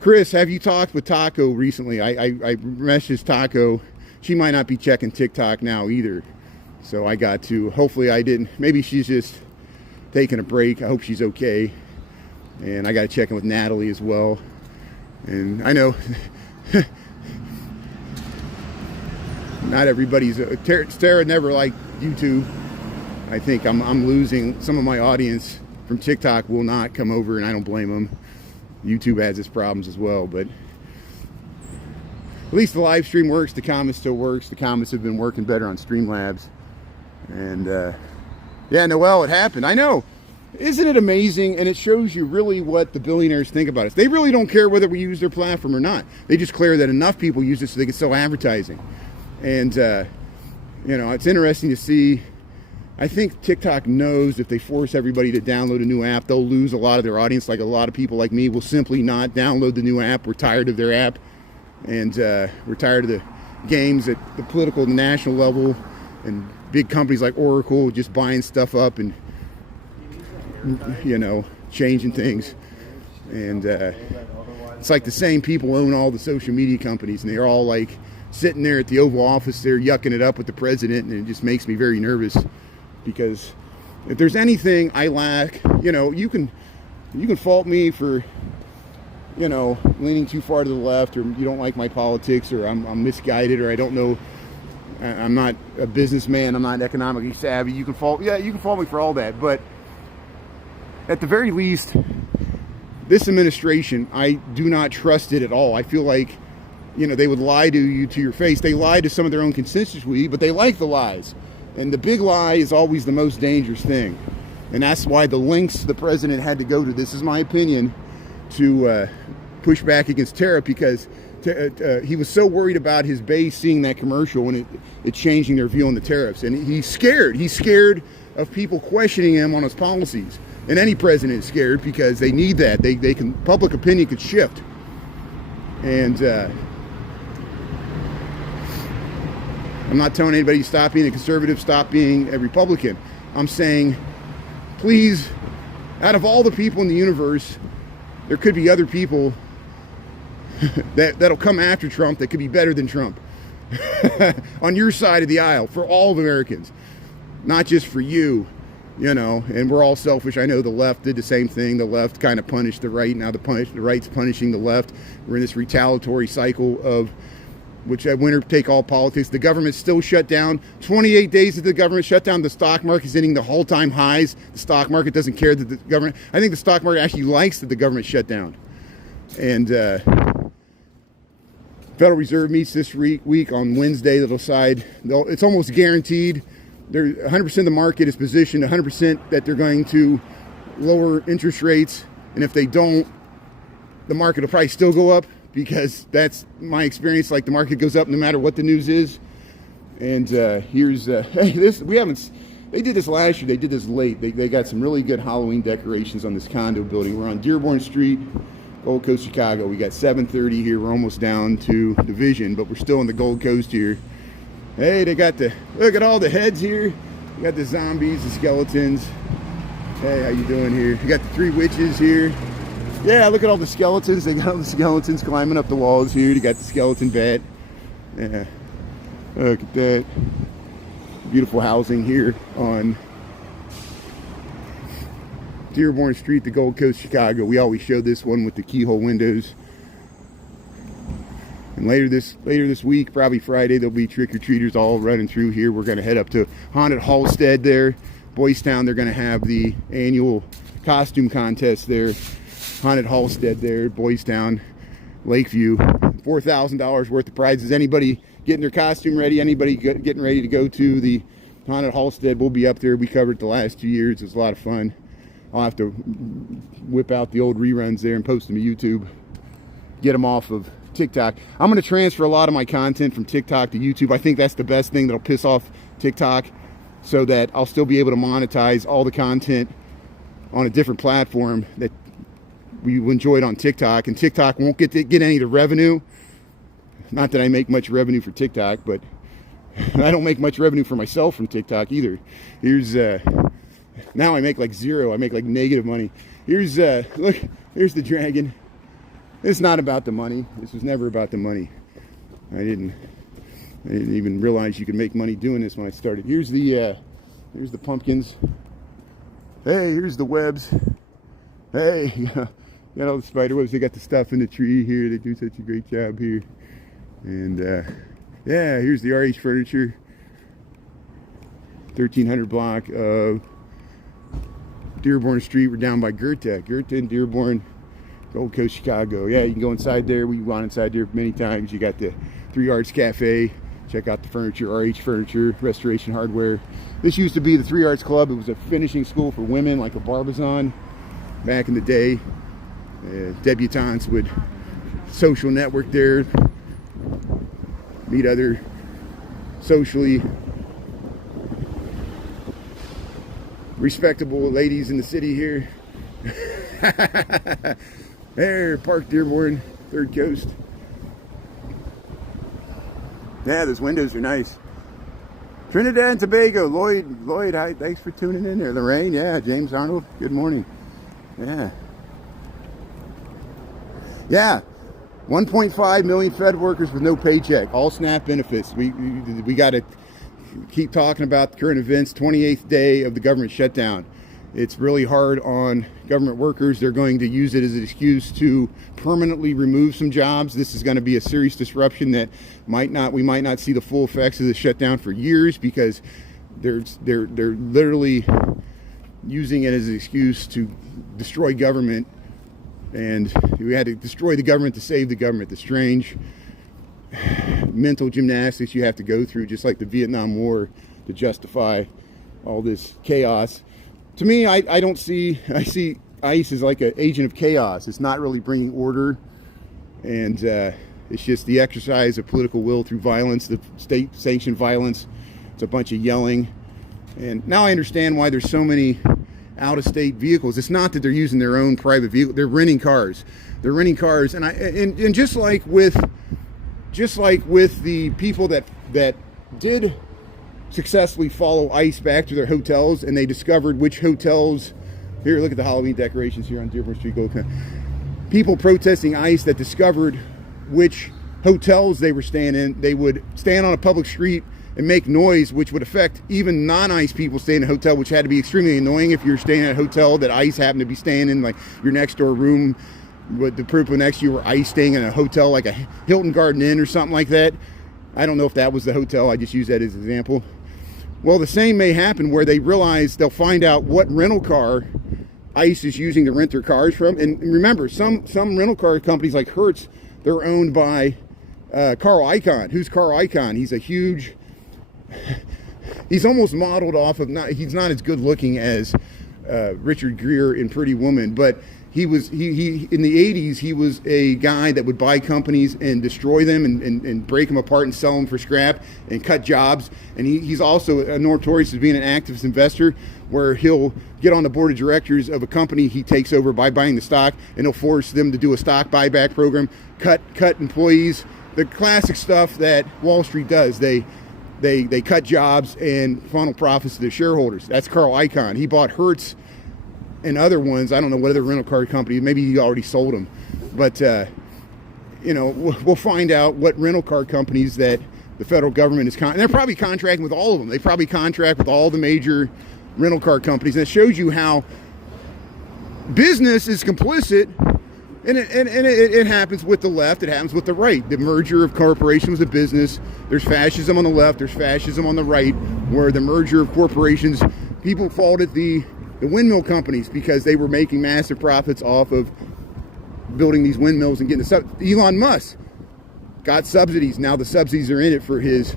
Chris, have you talked with Taco recently? I messaged Taco. She might not be checking TikTok now either, so I got to. Hopefully I didn't. Maybe she's just taking a break. I hope she's okay. And I got to check in with Natalie as well. And I know not everybody's Sarah never liked YouTube. I think I'm losing some of my audience from TikTok. Will not come over, and I don't blame them. YouTube has its problems as well, but at least the live stream works. The comments still works. The comments have been working better on Streamlabs. And yeah, Noel, it happened. I know. Isn't it amazing? And it shows you really what the billionaires think about us. They really don't care whether we use their platform or not. They just care that enough people use it so they can sell advertising. And you know, it's interesting to see. I think TikTok knows if they force everybody to download a new app, they'll lose a lot of their audience. Like a lot of people like me will simply not download the new app. We're tired of their app, and we're tired of the games at the political and national level, and big companies like Oracle just buying stuff up and, you know, changing things. And it's like the same people own all the social media companies, and they're all like sitting there at the Oval Office, they're yucking it up with the president, and it just makes me very nervous. Because if there's anything I lack, you know, you can fault me for, you know, leaning too far to the left, or you don't like my politics, or I'm misguided, or I don't know, I'm not a businessman, I'm not economically savvy. You can fault me for all that. But at the very least, this administration, I do not trust it at all. I feel like, you know, they would lie to you to your face. They lie to some of their own constituency, but they like the lies. And the big lie is always the most dangerous thing. And that's why the lengths the president had to go to, this is my opinion, to push back against tariff, because he was so worried about his base seeing that commercial and it changing their view on the tariffs. And he's scared. He's scared of people questioning him on his policies. And any president is scared, because they need that. They can, public opinion could shift. And I'm not telling anybody to stop being a conservative, stop being a Republican. I'm saying, please, out of all the people in the universe, there could be other people that'll come after Trump that could be better than Trump on your side of the aisle, for all of Americans, not just for you, you know. And we're all selfish. I know the left did the same thing. The left kind of punished the right. Now the right's punishing the left. We're in this retaliatory cycle of which winner take all politics. The government's still shut down. 28 days that the government shut down. The stock market's hitting the all-time highs. The stock market doesn't care that the government, I think the stock market actually likes that the government shut down. And Federal Reserve meets this week on Wednesday. They'll decide, it's almost guaranteed. 100% of the market is positioned 100% that they're going to lower interest rates. And if they don't, the market will probably still go up, because that's my experience. Like, the market goes up no matter what the news is. And here's hey, this, we haven't, they did this last year, they did this late. They got some really good Halloween decorations on this condo building. We're on Dearborn Street, Gold Coast, Chicago. We got 7:30 here. We're almost down to Division, but we're still on the Gold Coast here. Hey, they got the, look at all the heads here. We got the zombies, the skeletons. Hey, how you doing here? You got the 3 witches here. Yeah, look at all the skeletons. They got all the skeletons climbing up the walls here. You got the skeleton bat. Yeah, look at that. Beautiful housing here on Dearborn Street, the Gold Coast, Chicago. We always show this one with the keyhole windows. And later this week, probably Friday, there'll be trick-or-treaters all running through here. We're going to head up to Haunted Halstead there, Boys Town. They're going to have the annual costume contest there. Haunted Halstead there, Boys Town, Lakeview. $4,000 worth of prizes. Anybody getting their costume ready, anybody getting ready to go to the Haunted Halstead, we'll be up there. We covered it the last 2 years. It was a lot of fun. I'll have to whip out the old reruns there and post them to YouTube. Get them off of TikTok. I'm going to transfer a lot of my content from TikTok to YouTube. I think that's the best thing that'll piss off TikTok, so that I'll still be able to monetize all the content on a different platform that we enjoyed on TikTok. And TikTok won't get any of the revenue. Not that I make much revenue for TikTok, but I don't make much revenue for myself from TikTok either. Here's now I make like zero. I make like negative money. Here's look, here's the dragon. It's not about the money. This was never about the money. I didn't even realize you could make money doing this when I started. Here's the pumpkins. Hey, here's the webs. Hey, got all the spider webs. They got the stuff in the tree here. They do such a great job here. And yeah, here's the RH Furniture 1300 block of Dearborn Street. We're down by Goethe and Dearborn, Gold Coast, Chicago. Yeah, you can go inside there. We've gone inside there many times. You got the 3 Arts Cafe. Check out the furniture, RH Furniture, Restoration Hardware. This used to be the 3 Arts Club. It was a finishing school for women, like a Barbizon back in the day. Debutantes would social network there, meet other socially respectable ladies in the city here. There, Park Dearborn, Third Coast. Yeah, those windows are nice. Trinidad and Tobago, Lloyd, hi, thanks for tuning in there. Lorraine, yeah, James Arnold, good morning. Yeah. Yeah, 1.5 million Fed workers with no paycheck, all SNAP benefits. We got to keep talking about the current events. 28th day of the government shutdown. It's really hard on government workers. They're going to use it as an excuse to permanently remove some jobs. This is going to be a serious disruption that we might not see the full effects of the shutdown for years, because they're literally using it as an excuse to destroy government. And we had to destroy the government to save the government. The strange mental gymnastics you have to go through, just like the Vietnam War, to justify all this chaos. To me, I see ICE as like an agent of chaos. It's not really bringing order, and it's just the exercise of political will through violence, the state-sanctioned violence. It's a bunch of yelling. And now I understand why there's so many out-of-state vehicles. It's not that they're using their own private vehicle. They're renting cars. And just like with the people that did successfully follow ICE back to their hotels, and they discovered which hotels. Here, look at the Halloween decorations here on Dearborn Street. People protesting ICE that discovered which hotels they were staying in. They would stand on a public street and make noise, which would affect even non-ICE people staying in a hotel, which had to be extremely annoying if you're staying at a hotel that ICE happened to be staying in, like your next door room with the people next to you were ICE staying in a hotel like a Hilton Garden Inn or something like that. I don't know if that was the hotel. I just use that as an example. Well, the same may happen where they realize they'll find out what rental car ICE is using to rent their cars from. And remember, some rental car companies like Hertz, they're owned by Carl Icahn. Who's Carl Icahn? He's a huge... He's almost modeled off of... He's not as good looking as Richard Gere in Pretty Woman, but he in the 80s, he was a guy that would buy companies and destroy them and break them apart and sell them for scrap and cut jobs. And he's also notorious as being an activist investor, where he'll get on the board of directors of a company he takes over by buying the stock, and he'll force them to do a stock buyback program, cut employees, the classic stuff that Wall Street does. They cut jobs and funnel profits to their shareholders. That's Carl Icahn. He bought Hertz and other ones. I don't know what other rental car company. Maybe he already sold them. But, we'll find out what rental car companies that the federal government is... they're probably contracting with all of them. They probably contract with all the major rental car companies. And it shows you how business is complicit, and it happens with the left, it happens with the right. The merger of corporations with business. There's fascism on the left, there's fascism on the right, where the merger of corporations, people faulted the windmill companies because they were making massive profits off of building these windmills and getting Elon Musk got subsidies. Now the subsidies are in it for his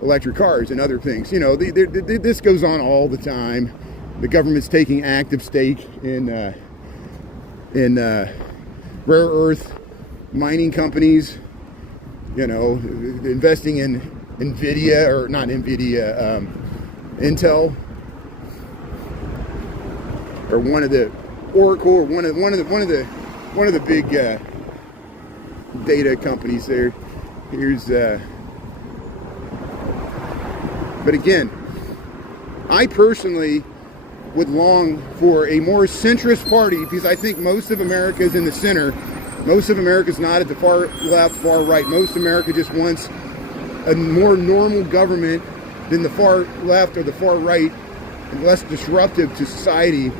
electric cars and other things. You know, this goes on all the time. The government's taking active stake in rare earth mining companies. You know, investing in Nvidia, or not Nvidia, Intel, or one of the Oracle, or one of the big data companies there. Here's but again, I personally would long for a more centrist party, because I think most of America is in the center. Most of America is not at the far left, far right. Most of America just wants a more normal government than the far left or the far right, and less disruptive to society,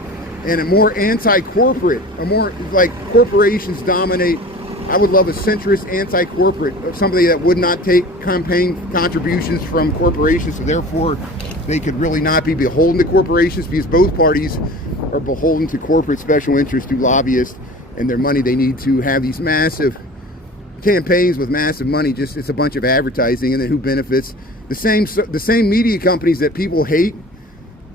and a more anti-corporate, a more like corporations dominate. I would love a centrist anti-corporate, somebody that would not take campaign contributions from corporations, so therefore they could really not be beholden to corporations, because both parties are beholden to corporate special interests through lobbyists and their money. They need to have these massive campaigns with massive money. Just, it's a bunch of advertising, and then who benefits? The same media companies that people hate,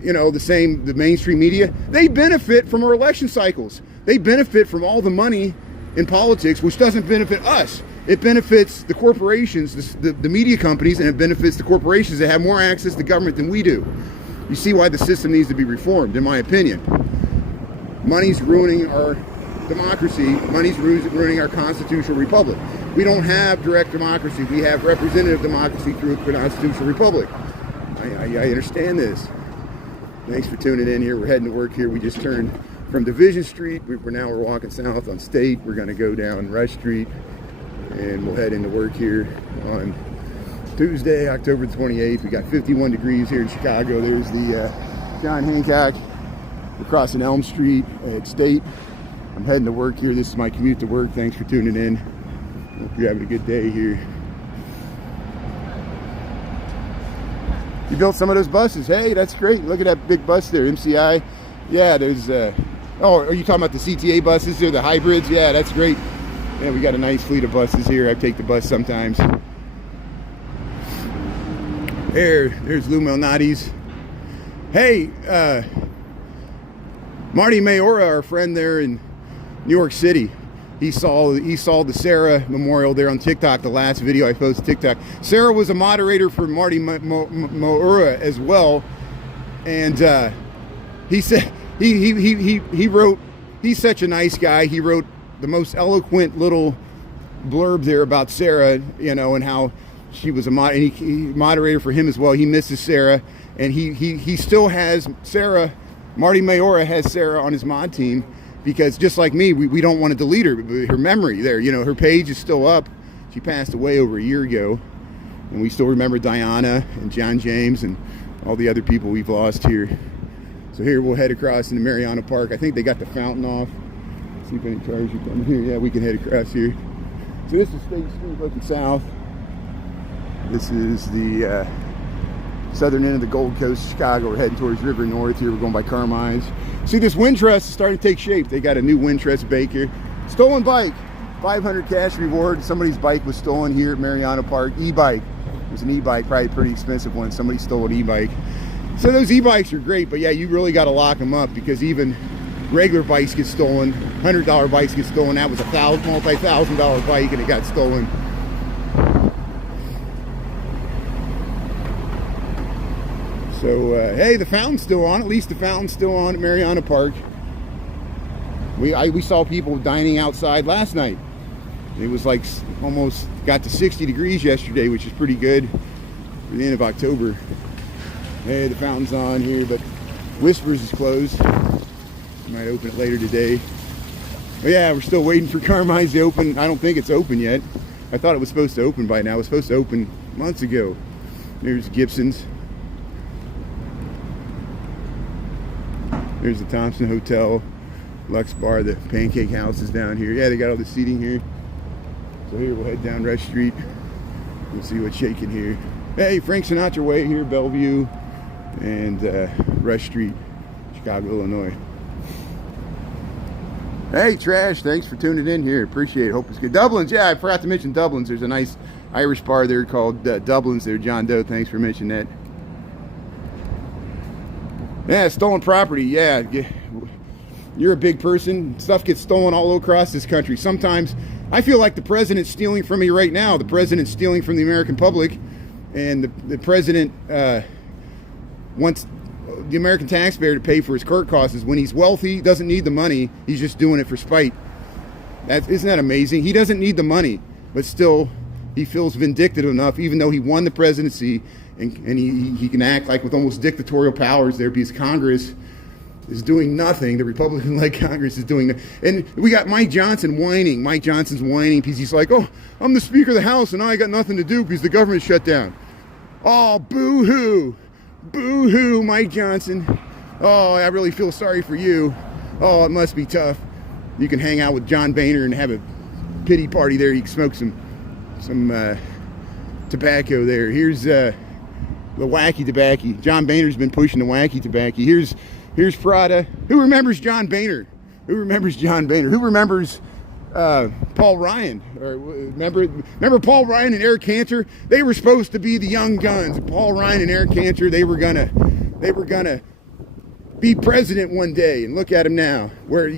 you know, the mainstream media, they benefit from our election cycles. They benefit from all the money in politics, which doesn't benefit us. It benefits the corporations, the media companies, and it benefits the corporations that have more access to government than we do. You see why the system needs to be reformed, in my opinion. Money's ruining our democracy. Money's ruining our constitutional republic. We don't have direct democracy. We have representative democracy through a constitutional republic. I understand this. Thanks for tuning in here. We're heading to work here. We just turned from Division Street. We're walking south on State. We're going to go down Rush Street, and we'll head into work here on Tuesday, October 28th. We got 51 degrees here in Chicago. There's the John Hancock. We're crossing Elm Street at State. I'm heading to work here. This is my commute to work. Thanks for tuning in. Hope you're having a good day here. You built some of those buses. Hey, that's great. Look at that big bus there, MCI. Yeah, there's, oh, are you talking about the CTA buses or the hybrids? Yeah, that's great. Yeah, we got a nice fleet of buses here. I take the bus sometimes. There's Lou Malnati's. Hey, Marty Mayora, our friend there in New York City, he saw the Sarah Memorial there on TikTok, the last video I posted to TikTok. Sarah was a moderator for Marty Mayora as well, and he said he wrote, he's such a nice guy. He wrote the most eloquent little blurb there about Sarah, you know, and how she was a moderator for him as well. He misses Sarah, and he still has Sarah. Marty Mayora has Sarah on his mod team, because just like me, we don't want to delete her memory there. You know, her page is still up. She passed away over a year ago, and we still remember Diana and John James and all the other people we've lost here. So here we'll head across into Mariana Park. I think they got the fountain off. See if any cars are coming here. Yeah, we can head across here. So this is State Street looking south. This is the southern end of the Gold Coast of Chicago. We're heading towards River North here. We're going by Carmine's. See, this wind truss is starting to take shape. They got a new wind truss bake here. Stolen bike, 500 cash reward. Somebody's bike was stolen here at Mariana Park. E-bike. It was an e-bike, probably a pretty expensive one. Somebody stole an e-bike. So those e-bikes are great, but yeah, you really got to lock them up, because even regular bikes get stolen. $100 bikes get stolen. That was a multi-$1,000 bike, and it got stolen. So, hey, the fountain's still on. At least the fountain's still on at Mariana Park. We saw people dining outside last night. It was like almost got to 60 degrees yesterday, which is pretty good for the end of October. Hey, the fountain's on here, but Whispers is closed. Might open it later today. But yeah, we're still waiting for Carmine's to open. I don't think it's open yet. I thought it was supposed to open by now. It was supposed to open months ago. There's Gibson's. There's the Thompson Hotel. Lux Bar, the pancake house is down here. Yeah, they got all the seating here. So here we'll head down Rush Street. We'll see what's shaking here. Hey, Frank Sinatra Way here, Bellevue, and Rush Street, Chicago, Illinois. Hey, Trash, thanks for tuning in here. Appreciate it. Hope it's good. Dublin's, yeah, I forgot to mention Dublin's. There's a nice Irish bar there called Dublin's there. John Doe, thanks for mentioning that. Yeah, stolen property, yeah. You're a big person. Stuff gets stolen all across this country. Sometimes I feel like the president's stealing from me right now. The president's stealing from the American public. And the president wants the American taxpayer to pay for his court costs. When he's wealthy, doesn't need the money, he's just doing it for spite. Isn't that amazing? He doesn't need the money, but still he feels vindictive enough, even though he won the presidency, and he can act like with almost dictatorial powers there, because Congress is doing nothing. The Republican-led Congress is doing nothing. And we got Mike Johnson whining. Mike Johnson's whining because he's like, oh, I'm the Speaker of the House and I got nothing to do because the government shut down. Oh, boo-hoo. Boo-hoo, Mike Johnson. Oh, I really feel sorry for you. Oh, it must be tough. You can hang out with John Boehner and have a pity party there. You can smoke some tobacco there. Here's the wacky tobacco. John Boehner's been pushing the wacky tobacco. Here's Prada. Who remembers John Boehner? Who remembers John Boehner? Who remembers Paul Ryan? Or remember Paul Ryan and Eric Cantor? They were supposed to be the young guns. Paul Ryan and Eric Cantor, they were gonna be president one day. And look at him now. Where's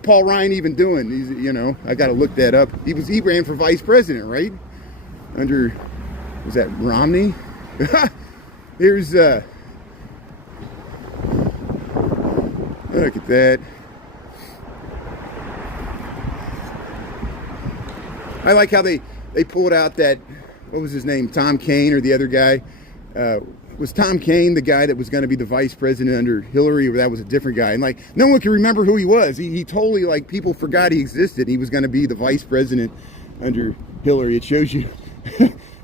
Paul Ryan even doing? I got to look that up. He ran for vice president, right? Under, was that Romney? Here's look at that. I like how they pulled out that, what was his name, Tom Kaine, or the other guy. Was Tom Kaine the guy that was going to be the vice president under Hillary, or that was a different guy? And like, no one can remember who he was. He totally, like, people forgot he existed. He was going to be the vice president under Hillary. It shows you,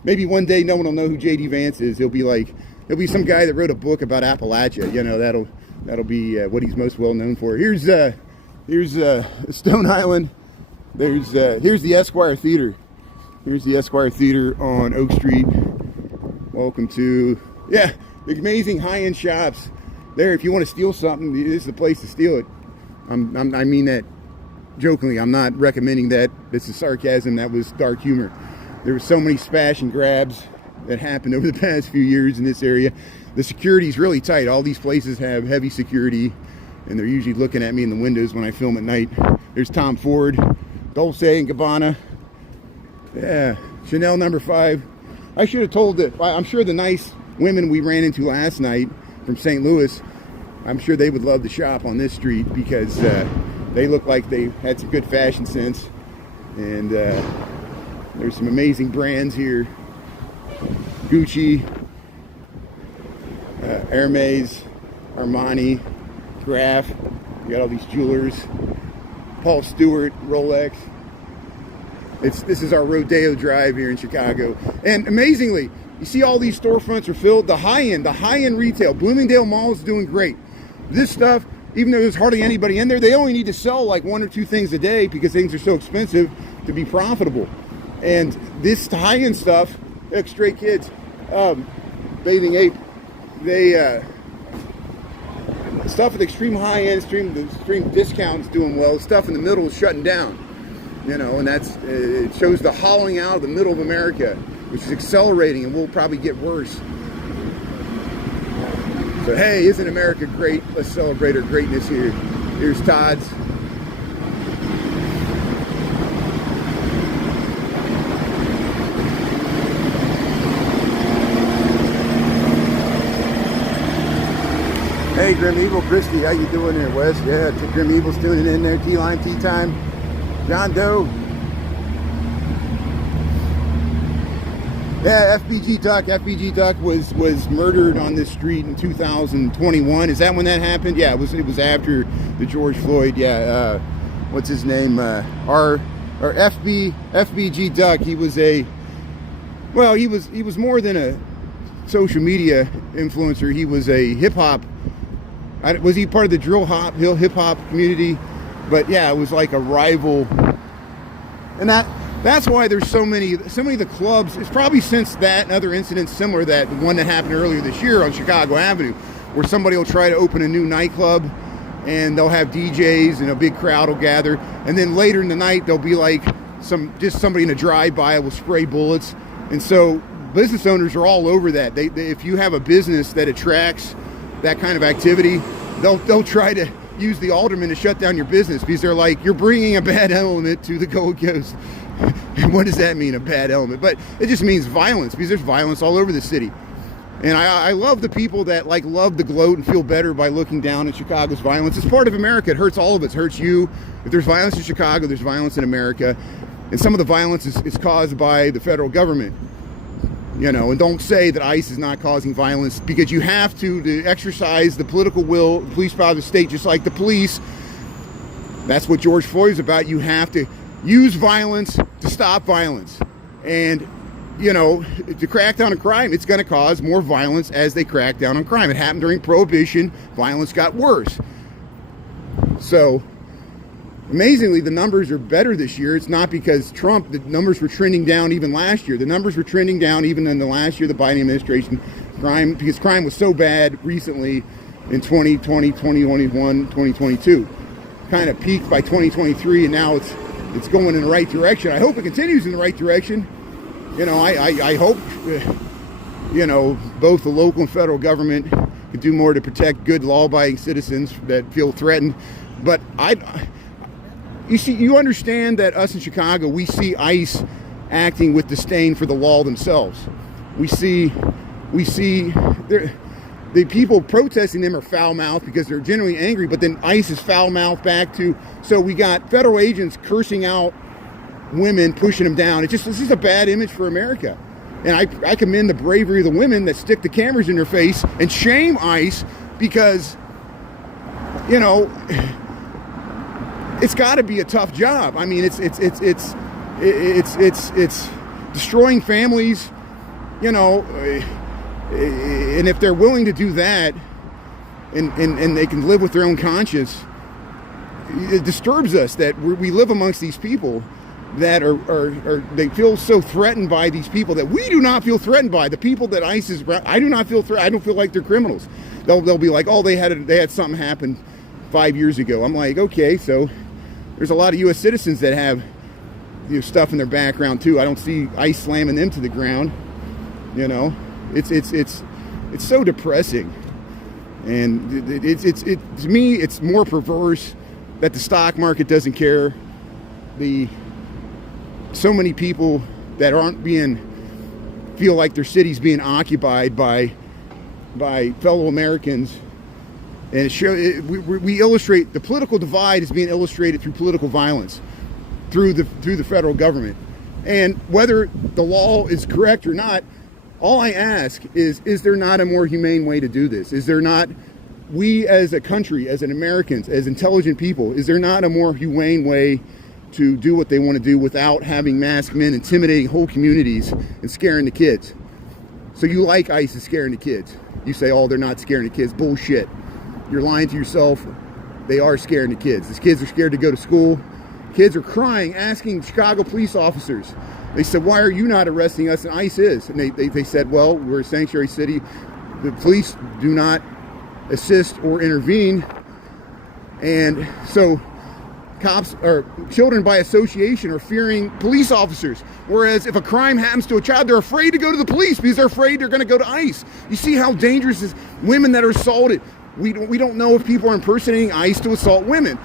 maybe one day no one will know who J.D. Vance is. He'll be some guy that wrote a book about Appalachia. That'll be what he's most well known for. Here's Stone Island. Here's the Esquire Theater. Here's the Esquire Theater on Oak Street. Welcome to, yeah, the amazing high-end shops. There, if you want to steal something, this is the place to steal it. I mean that jokingly. I'm not recommending that. This is sarcasm. That was dark humor. There were so many smash and grabs that happened over the past few years in this area. The security's really tight. All these places have heavy security, and they're usually looking at me in the windows when I film at night. There's Tom Ford, Dolce & Gabbana. Yeah, Chanel No. 5. I should have told that. I'm sure the nice women we ran into last night from St. Louis, I'm sure they would love to shop on this street, because they look like they had some good fashion sense. And there's some amazing brands here. Gucci, Hermes, Armani, Graf. You got all these jewelers. Paul Stewart, Rolex. This is our Rodeo Drive here in Chicago. And amazingly, you see all these storefronts are filled. The high-end retail. Bloomingdale Mall is doing great. This stuff, even though there's hardly anybody in there, they only need to sell like 1 or 2 things a day because things are so expensive to be profitable. And this high-end stuff, look, Stray Kids, Bathing Ape, they stuff at extreme high-end, extreme discounts doing well. Stuff in the middle is shutting down. And it shows the hollowing out of the middle of America, which is accelerating and will probably get worse. So hey, isn't America great? Let's celebrate our greatness here. Here's Todd's. Hey, Grim Evil, Christy, how you doing there, Wes? Yeah, Grim Evil's tuning in there. T-Line, Tea Time. John Doe. Yeah, FBG Duck. FBG Duck was murdered on this street in 2021. Is that when that happened? Yeah, it was after the George Floyd. Yeah, what's his name? FBG Duck. He was more than a social media influencer. He was a hip hop Was he part of the hip hop community? But yeah, it was like a rival, and that's why there's so many of the clubs. It's probably since that and other incidents similar, that the one that happened earlier this year on Chicago Avenue, where somebody will try to open a new nightclub and they'll have DJs and a big crowd will gather, and then later in the night there'll be like somebody in a drive-by will spray bullets. And so business owners are all over that. They if you have a business that attracts that kind of activity, they'll try to use the alderman to shut down your business, because they're like, you're bringing a bad element to the Gold Coast. And what does that mean, a bad element? But it just means violence, because there's violence all over the city. And I love the people that like love to gloat and feel better by looking down at Chicago's violence. It's part of America. It hurts all of us. It hurts you. If there's violence in Chicago, there's violence in America. And some of the violence is caused by the federal government. You know, and don't say that ICE is not causing violence, because you have to exercise the political will, the police power of the state, just like the police. That's what George Floyd is about. You have to use violence to stop violence. And, you know, to crack down on crime, it's going to cause more violence as they crack down on crime. It happened during Prohibition. Violence got worse. So, amazingly, the numbers are better this year. It's not because Trump. The numbers were trending down even last year. The numbers were trending down even in the last year of the Biden administration. Because crime was so bad recently in 2020, 2021, 2022. Kind of peaked by 2023, and now it's going in the right direction. I hope it continues in the right direction. You know, I hope, you know, both the local and federal government could do more to protect good law-abiding citizens that feel threatened. But you see, you understand that us in Chicago, we see ICE acting with disdain for the law themselves. We see the people protesting them are foul-mouthed because they're genuinely angry, but then ICE is foul-mouthed back to. So we got federal agents cursing out women, pushing them down. This is a bad image for America. And I commend the bravery of the women that stick the cameras in their face and shame ICE, because, you know, it's got to be a tough job. I mean, it's destroying families, you know, and if they're willing to do that, and they can live with their own conscience, it disturbs us that we live amongst these people that are they feel so threatened by these people that we do not feel threatened by. The people that ICE is, I do not feel threatened. I don't feel like they're criminals. They'll be like, oh, they had something happen 5 years ago. I'm like, okay, so there's a lot of U.S. citizens that have, you know, stuff in their background too. I don't see ICE slamming them to the ground. You know, it's so depressing, and it to me it's more perverse that the stock market doesn't care. So many people that feel like their city's being occupied by fellow Americans. And we illustrate the political divide is being illustrated through political violence, through the federal government. And whether the law is correct or not, all I ask is there not a more humane way to do this? Is there not, we as a country, as an Americans, as intelligent people, is there not a more humane way to do what they want to do without having masked men intimidating whole communities and scaring the kids? So you like ICE is scaring the kids. You say, oh, they're not scaring the kids. Bullshit. You're lying to yourself. They are scaring the kids. These kids are scared to go to school. Kids are crying, asking Chicago police officers. They said, why are you not arresting us? And ICE is. And they said, well, we're a sanctuary city. The police do not assist or intervene. And so cops or children by association are fearing police officers. Whereas if a crime happens to a child, they're afraid to go to the police because they're afraid they're going to go to ICE. You see how dangerous this is? Women that are assaulted. We don't know if people are impersonating ICE to assault women.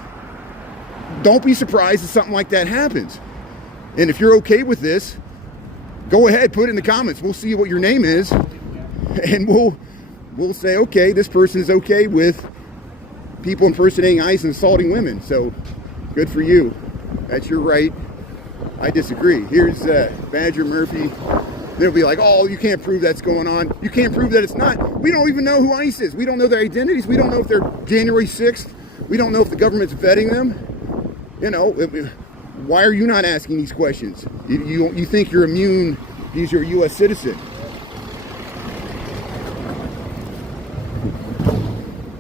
Don't be surprised if something like that happens. And if you're okay with this, go ahead, put it in the comments. We'll see what your name is, and we'll say, okay, this person is okay with people impersonating ICE and assaulting women. So good for you. That's your right. I disagree. Here's Badger Murphy. They'll be like, oh, you can't prove that's going on. You can't prove that it's not. We don't even know who ICE is. We don't know their identities. We don't know if they're January 6th. We don't know if the government's vetting them. You know, why are you not asking these questions? You think you're immune because you're a U.S. citizen.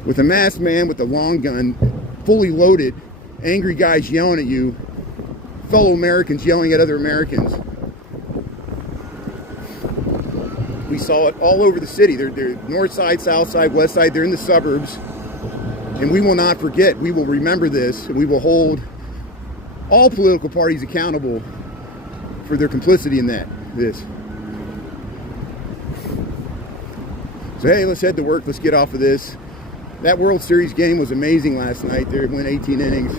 with a masked man with a long gun, fully loaded, angry guys yelling at you, fellow Americans yelling at other Americans. We saw it all over the city. They're north side, south side, west side. They're in the suburbs. And we will not forget. We will remember this. And we will hold all political parties accountable for their complicity in this. So hey, let's head to work. Let's get off of this. That World Series game was amazing last night. They went 18 innings.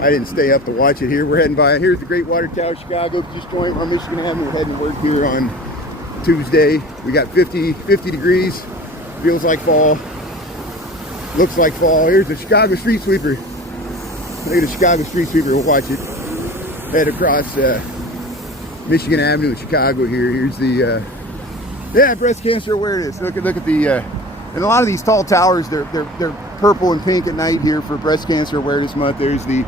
I didn't stay up to watch it here. We're heading by. Here's the Great Water Tower, Chicago. Just joined our Michigan Avenue. We're heading to work here on Tuesday. We got 50 degrees. Feels like fall. Looks like fall. Here's the Chicago street sweeper. Look at the Chicago street sweeper. We'll watch it. Head across Michigan Avenue in Chicago here. Here's the breast cancer awareness. Look at the and a lot of these tall towers, they're purple and pink at night here for Breast Cancer Awareness Month. There's the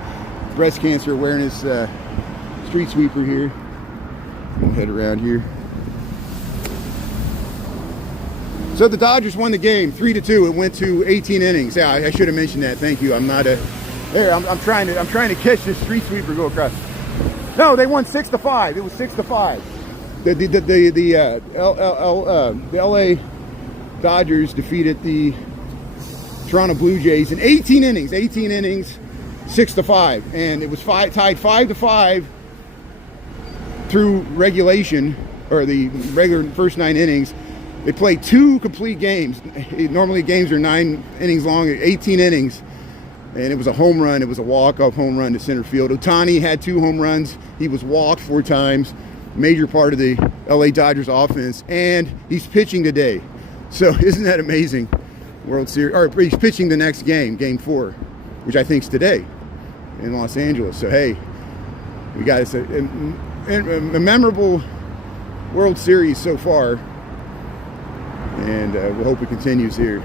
Breast Cancer Awareness street sweeper here. We'll head around here. So the Dodgers won the game 3-2. It went to 18 innings. Yeah, I should have mentioned that. Thank you. I'm not a. There, I'm trying to catch this street sweeper go across. No, they won 6-5. It was 6-5. The LA Dodgers defeated the Toronto Blue Jays in 18 innings. 6-5, and it was tied 5-5 through regulation, or the regular first 9 innings. They played 2 complete games. Normally games are 9 innings long, 18 innings. And it was a home run. It was a walk-off home run to center field. Ohtani had 2 home runs. He was walked 4 times. Major part of the LA Dodgers offense. And he's pitching today. So isn't that amazing? World Series. Or he's pitching the next game, Game 4, which I think is today in Los Angeles. So hey, we got a memorable World Series so far. And we'll hope it continues here.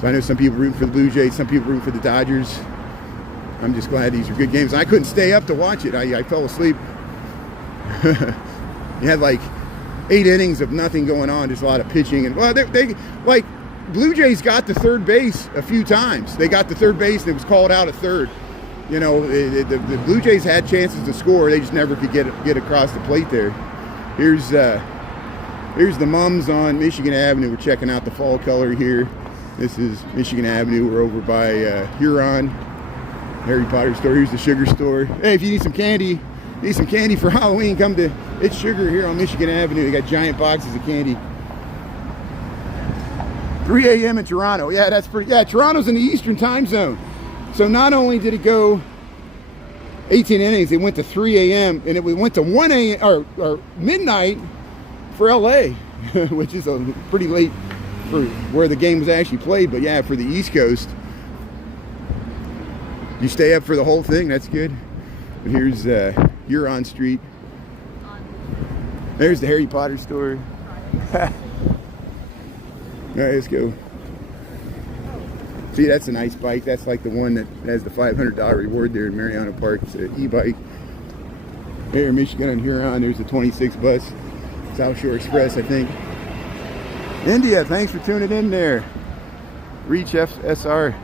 So I know some people rooting for the Blue Jays, some people rooting for the Dodgers. I'm just glad these are good games. I couldn't stay up to watch it. I fell asleep. You had like 8 innings of nothing going on, just a lot of pitching. And well, they like Blue Jays got to third base a few times. They got to third base and it was called out at third. You know, the Blue Jays had chances to score. They just never could get across the plate there. Here's the mums on Michigan Avenue. We're checking out the fall color here. This is Michigan Avenue. We're over by Huron, Harry Potter store. Here's the sugar store. Hey, if you need some candy for Halloween, come to It's Sugar here on Michigan Avenue. They got giant boxes of candy. 3 a.m. in Toronto. Yeah, that's pretty. Yeah, Toronto's in the Eastern time zone. So not only did it go 18 innings, it went to 3 a.m. and it went to 1 a.m. or midnight for LA, which is pretty late for where the game was actually played. But yeah, for the East Coast, you stay up for the whole thing. That's good. But here's Huron Street. There's the Harry Potter store. All right, let's go. See, that's a nice bike. That's like the one that has the $500 reward there in Mariana Park. It's an e-bike. There, Michigan and Huron. There's the 26 bus. South Shore Express, I think. India, thanks for tuning in there. Reach FSR.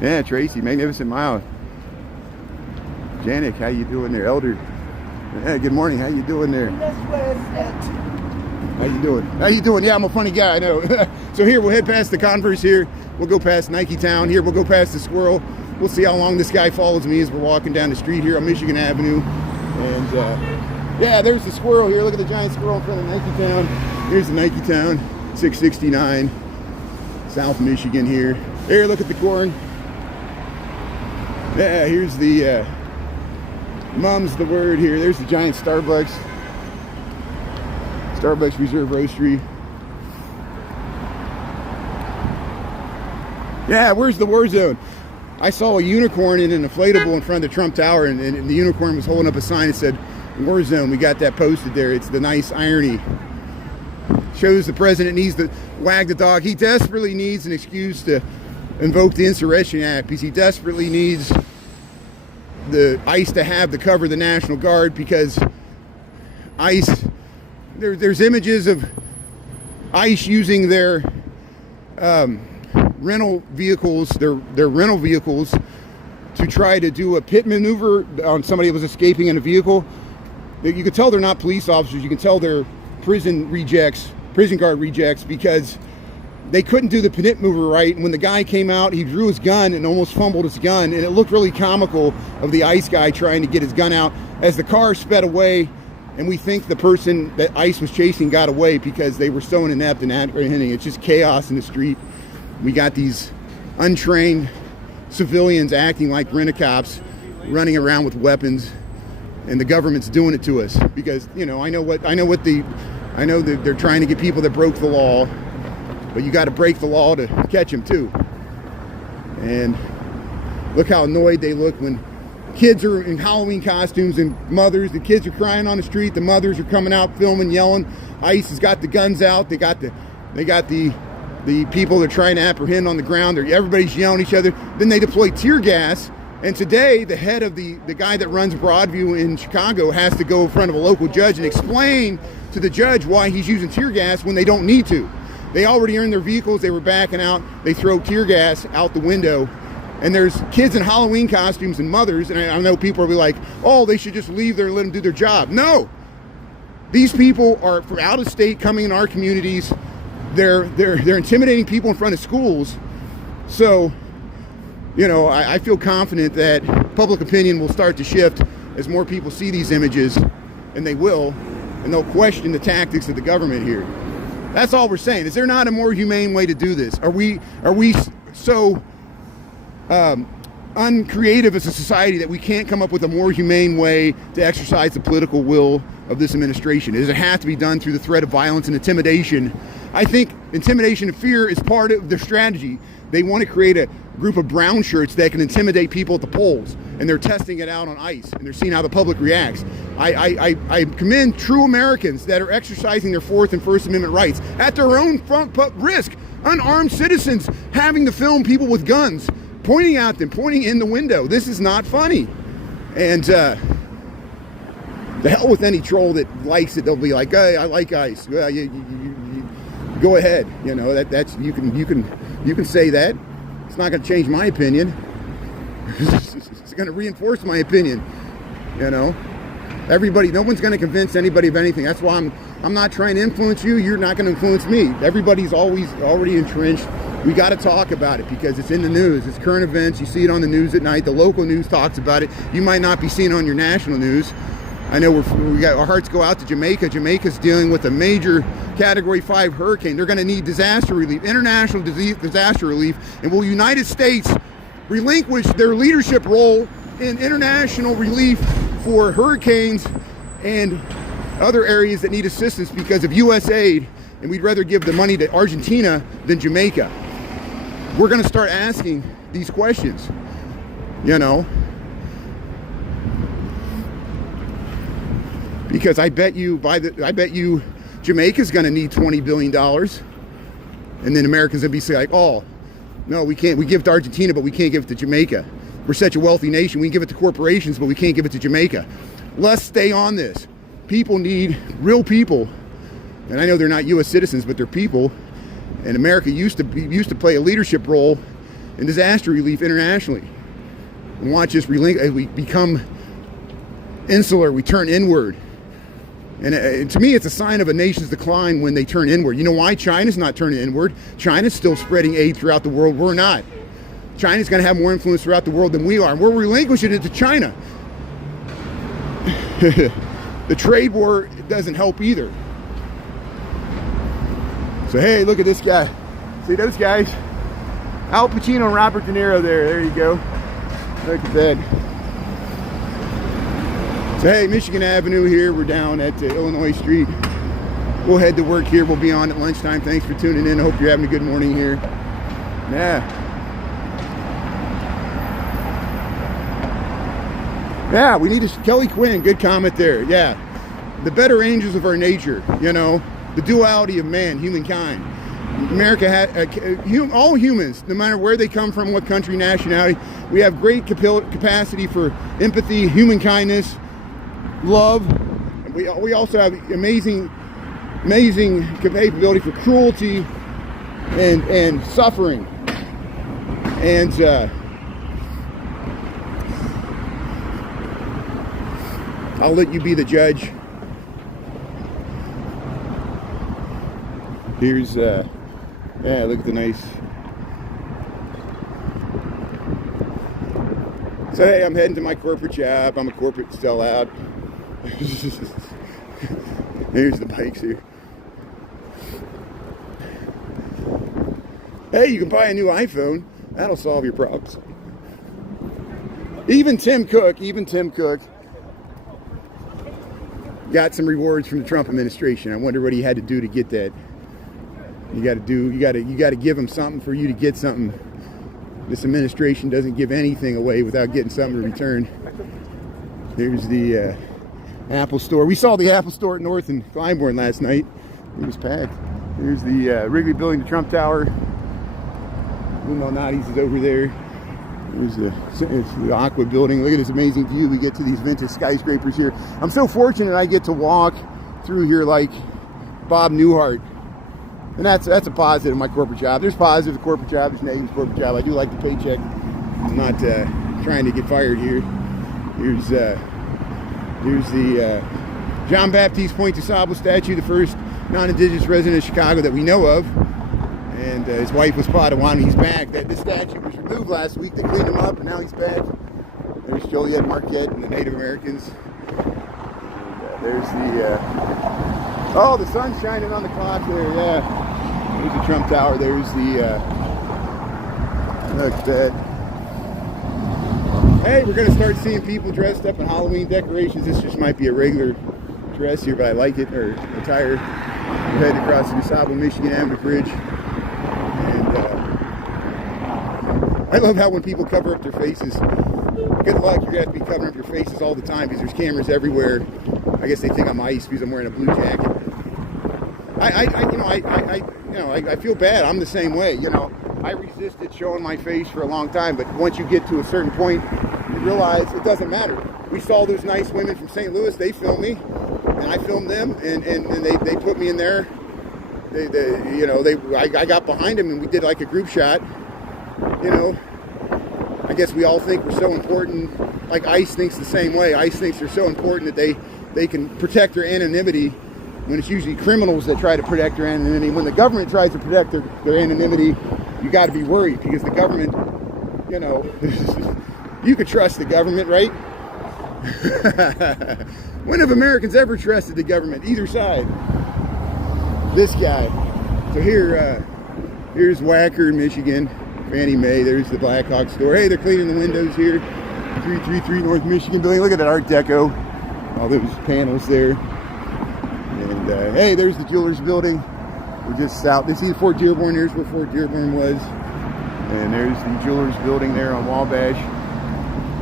Yeah, Tracy, Magnificent Mile. Janik, how you doing there? Elder. Yeah, good morning. How you doing there? How you doing? How you doing? Yeah, I'm a funny guy, I know. So here, we'll head past the Converse here. We'll go past Nike Town here. We'll go past the Squirrel. We'll see how long this guy follows me as we're walking down the street here on Michigan Avenue. And yeah, there's the Squirrel here. Look at the giant squirrel in front of Nike Town. Here's the Nike Town, 669, South Michigan here. There, look at the corn. Yeah, here's the mum's the word here. There's the giant Starbucks Reserve Roastery. Yeah, where's the war zone? I saw a unicorn in an inflatable in front of the Trump Tower, and the unicorn was holding up a sign that said war zone. We got that posted there. It's the nice irony. Shows the president needs to wag the dog. He desperately needs an excuse to invoke the Insurrection Act because he desperately needs the ICE to have to cover the National Guard, because ICE, there's images of ICE using their rental vehicles, their rental vehicles, to try to do a pit maneuver on somebody that was escaping in a vehicle. You can tell they're not police officers. You can tell they're prison guard rejects, because they couldn't do the pit maneuver right. And when the guy came out, he drew his gun and almost fumbled his gun, and it looked really comical of the ICE guy trying to get his gun out as the car sped away. And we think the person that ICE was chasing got away because they were so inept and apprehending. It's just chaos in the street. We got these untrained civilians acting like rent-a-cops, running around with weapons, and the government's doing it to us because, you know, I know that they're trying to get people that broke the law, but you got to break the law to catch them too. And look how annoyed they look when kids are in Halloween costumes, and the kids are crying on the street. The mothers are coming out filming, yelling. ICE has got the guns out. They got the people they're trying to apprehend on the ground. Everybody's yelling at each other. Then they deploy tear gas. And today, the head of the guy that runs Broadview in Chicago has to go in front of a local judge and explain to the judge why he's using tear gas when they don't need to. They already earned their vehicles. They were backing out. They throw tear gas out the window. And there's kids in Halloween costumes and mothers. And I know people will be like, oh, they should just leave there and let them do their job. No. These people are from out of state coming in our communities. They're intimidating people in front of schools. So, you know, I feel confident that public opinion will start to shift as more people see these images, and they will, and they'll question the tactics of the government here. That's all we're saying. Is there not a more humane way to do this? Are we so uncreative as a society that we can't come up with a more humane way to exercise the political will of this administration? Does it have to be done through the threat of violence and intimidation? I think intimidation and fear is part of their strategy. They want to create a group of brown shirts that can intimidate people at the polls, and they're testing it out on ICE, and they're seeing how the public reacts. I commend true Americans that are exercising their Fourth and First Amendment rights at their own front risk. Unarmed citizens having to film people with guns, pointing at them, pointing in the window. This is not funny. And the hell with any troll that likes it. They'll be like, hey, I like ICE. You go ahead. You know, that's you can say that. It's not going to change my opinion. It's going to reinforce my opinion. You know, no one's going to convince anybody of anything. That's why I'm not trying to influence you. You're not going to influence me. Everybody's already entrenched. We got to talk about it because it's in the news. It's current events. You see it on the news at night. The local news talks about it. You might not be seeing it on your national news. I know we got our hearts go out to Jamaica. Jamaica's dealing with a major Category 5 hurricane. They're going to need disaster relief, international disaster relief. And will United States relinquish their leadership role in international relief for hurricanes and other areas that need assistance because of U.S. aid? And we'd rather give the money to Argentina than Jamaica. We're going to start asking these questions, you know. Because I bet you Jamaica's going to need $20 billion, and then Americans will be like, oh, no, we can't. We give it to Argentina, but we can't give it to Jamaica. We're such a wealthy nation. We can give it to corporations, but we can't give it to Jamaica. Let's stay on this. People need real people, and I know they're not U.S. citizens, but they're people. And America used to play a leadership role in disaster relief internationally. And watch us we become insular. We turn inward. And to me, it's a sign of a nation's decline when they turn inward. You know why? China's not turning inward. China's still spreading aid throughout the world. We're not. China's going to have more influence throughout the world than we are. And we're relinquishing it to China. The trade war doesn't help either. So, hey, look at this guy. See those guys? Al Pacino and Robert De Niro there. There you go. Look at that. So, hey, Michigan Avenue here. We're down at Illinois Street. We'll head to work here. We'll be on at lunchtime. Thanks for tuning in. I hope you're having a good morning here. Yeah, we need Kelly Quinn, good comment there. Yeah, the better angels of our nature, you know, the duality of man, humankind. America had all humans, no matter where they come from, what country, nationality. We have great capacity for empathy, human kindness, love. We also have amazing capability for cruelty and suffering. And I'll let you be the judge. Here's yeah, look at the nice. So hey, I'm heading to my corporate job. I'm a corporate sellout. Here's the bikes here. Hey, you can buy a new iPhone. That'll solve your problems. Even Tim Cook got some rewards from the Trump administration. I wonder what he had to do to get that. You got to give him something for you to get something. This administration doesn't give anything away without getting something in return. Here's the Apple store. We saw the Apple store at North and Clybourne last night. It was packed. Here's the Wrigley Building, the Trump Tower. Malnati's is over there. There's the Aqua Building. Look at this amazing view. We get to these vintage skyscrapers here. I'm so fortunate I get to walk through here like Bob Newhart. And that's a positive in my corporate job. There's positives of corporate job, there's negatives of corporate job. I do like the paycheck. I'm not trying to get fired here. Here's the John Baptiste Point de Sable statue, the first non-indigenous resident of Chicago that we know of. And his wife was Potawatomi. He's back. This statue was removed last week. They cleaned him up, and now he's back. There's Joliet Marquette and the Native Americans. And, there's the oh, the sun's shining on the clock there. Yeah. There's the Trump Tower. There's the look at that. Hey, we're gonna start seeing people dressed up in Halloween decorations. This just might be a regular dress here, but I like it, or attire. We're heading across the DeSable, Michigan Avenue Bridge. And I love how when people cover up their faces, good luck, you're gonna have to be covering up your faces all the time because there's cameras everywhere. I guess they think I'm ICE because I'm wearing a blue jacket. I feel bad. I'm the same way. You know, I resisted showing my face for a long time, but once you get to a certain point, you realize it doesn't matter. We saw those nice women from St. Louis. They filmed me, and I filmed them, and they put me in there. I got behind them, and we did like a group shot. You know, I guess we all think we're so important. Like ICE thinks the same way. ICE thinks they're so important that they can protect their anonymity, when it's usually criminals that try to protect their anonymity. When the government tries to protect their anonymity, you got to be worried because the government, you know, you could trust the government, right? When have Americans ever trusted the government, either side? This guy. So here's Wacker in Michigan, Fannie Mae. There's the Blackhawk store. Hey, they're cleaning the windows here. 333 North Michigan building. Look at that Art Deco. All those panels there. And hey, there's the Jewelers building. We're just south. This is Fort Dearborn. Here's where Fort Dearborn was. And there's the Jewelers building there on Wabash.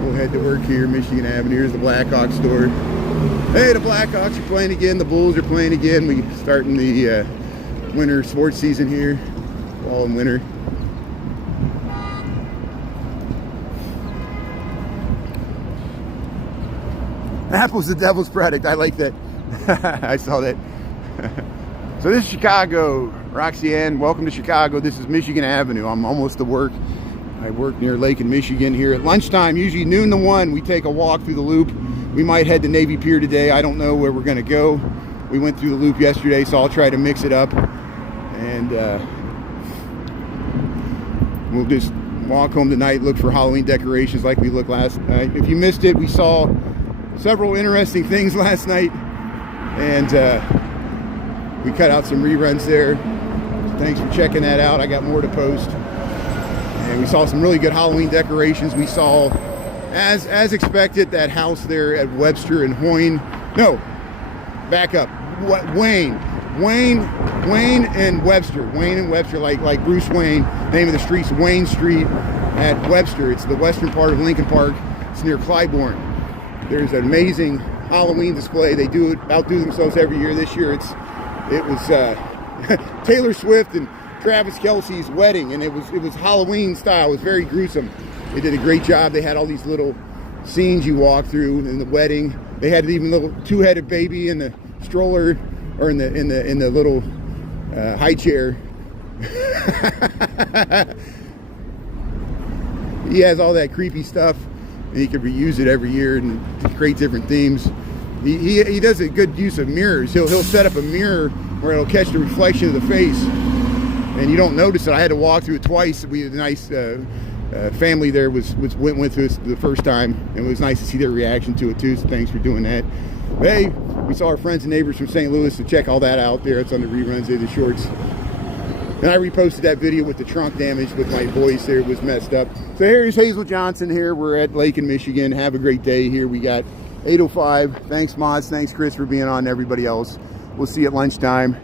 We'll head to work here, Michigan Avenue. Here's the Blackhawk store. Hey, the Blackhawks are playing again. The Bulls are playing again. We starting the winter sports season here, fall and winter. Apple's the devil's product. I like that. I saw that. So this is Chicago. Roxanne, welcome to Chicago. This is Michigan Avenue. I'm almost to work. I work near Lake in Michigan here. At lunchtime, usually noon to 1, we take a walk through the loop. We might head to Navy Pier today. I don't know where we're going to go. We went through the loop yesterday, so I'll try to mix it up. And we'll just walk home tonight, look for Halloween decorations like we looked last night. If you missed it, we saw several interesting things last night. And we cut out some reruns there. So thanks for checking that out. I got more to post. And we saw some really good Halloween decorations. We saw, as expected, that house there at Webster and Hoyne. No, back up. Wayne and Webster. Wayne and Webster, like Bruce Wayne. Name of the street's Wayne Street at Webster. It's the western part of Lincoln Park. It's near Clybourne. There's an amazing Halloween display. They outdo themselves every year. This year it was Taylor Swift and Travis Kelce's wedding, and it was Halloween style. It was very gruesome. They did a great job. They had all these little scenes you walk through in the wedding. They had even a little two-headed baby in the stroller, or in the little high chair. He has all that creepy stuff, and he can reuse it every year and create different themes. He does a good use of mirrors. He'll set up a mirror where it'll catch the reflection of the face, and you don't notice it. I had to walk through it twice. We had a nice family there went with us the first time, and it was nice to see their reaction to it too. So thanks for doing that. But hey, we saw our friends and neighbors from St. Louis, so check all that out there. It's on the reruns of the shorts. And I reposted that video with the trunk damage with my voice there. It was messed up. So here's Hazel Johnson here. We're at Lake in Michigan. Have a great day here. We got 8:05. Thanks, Mods. Thanks, Chris, for being on. Everybody else. We'll see you at lunchtime.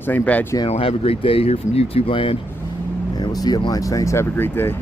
Same bad channel. Have a great day here from YouTube land. And we'll see you at lunch. Thanks. Have a great day.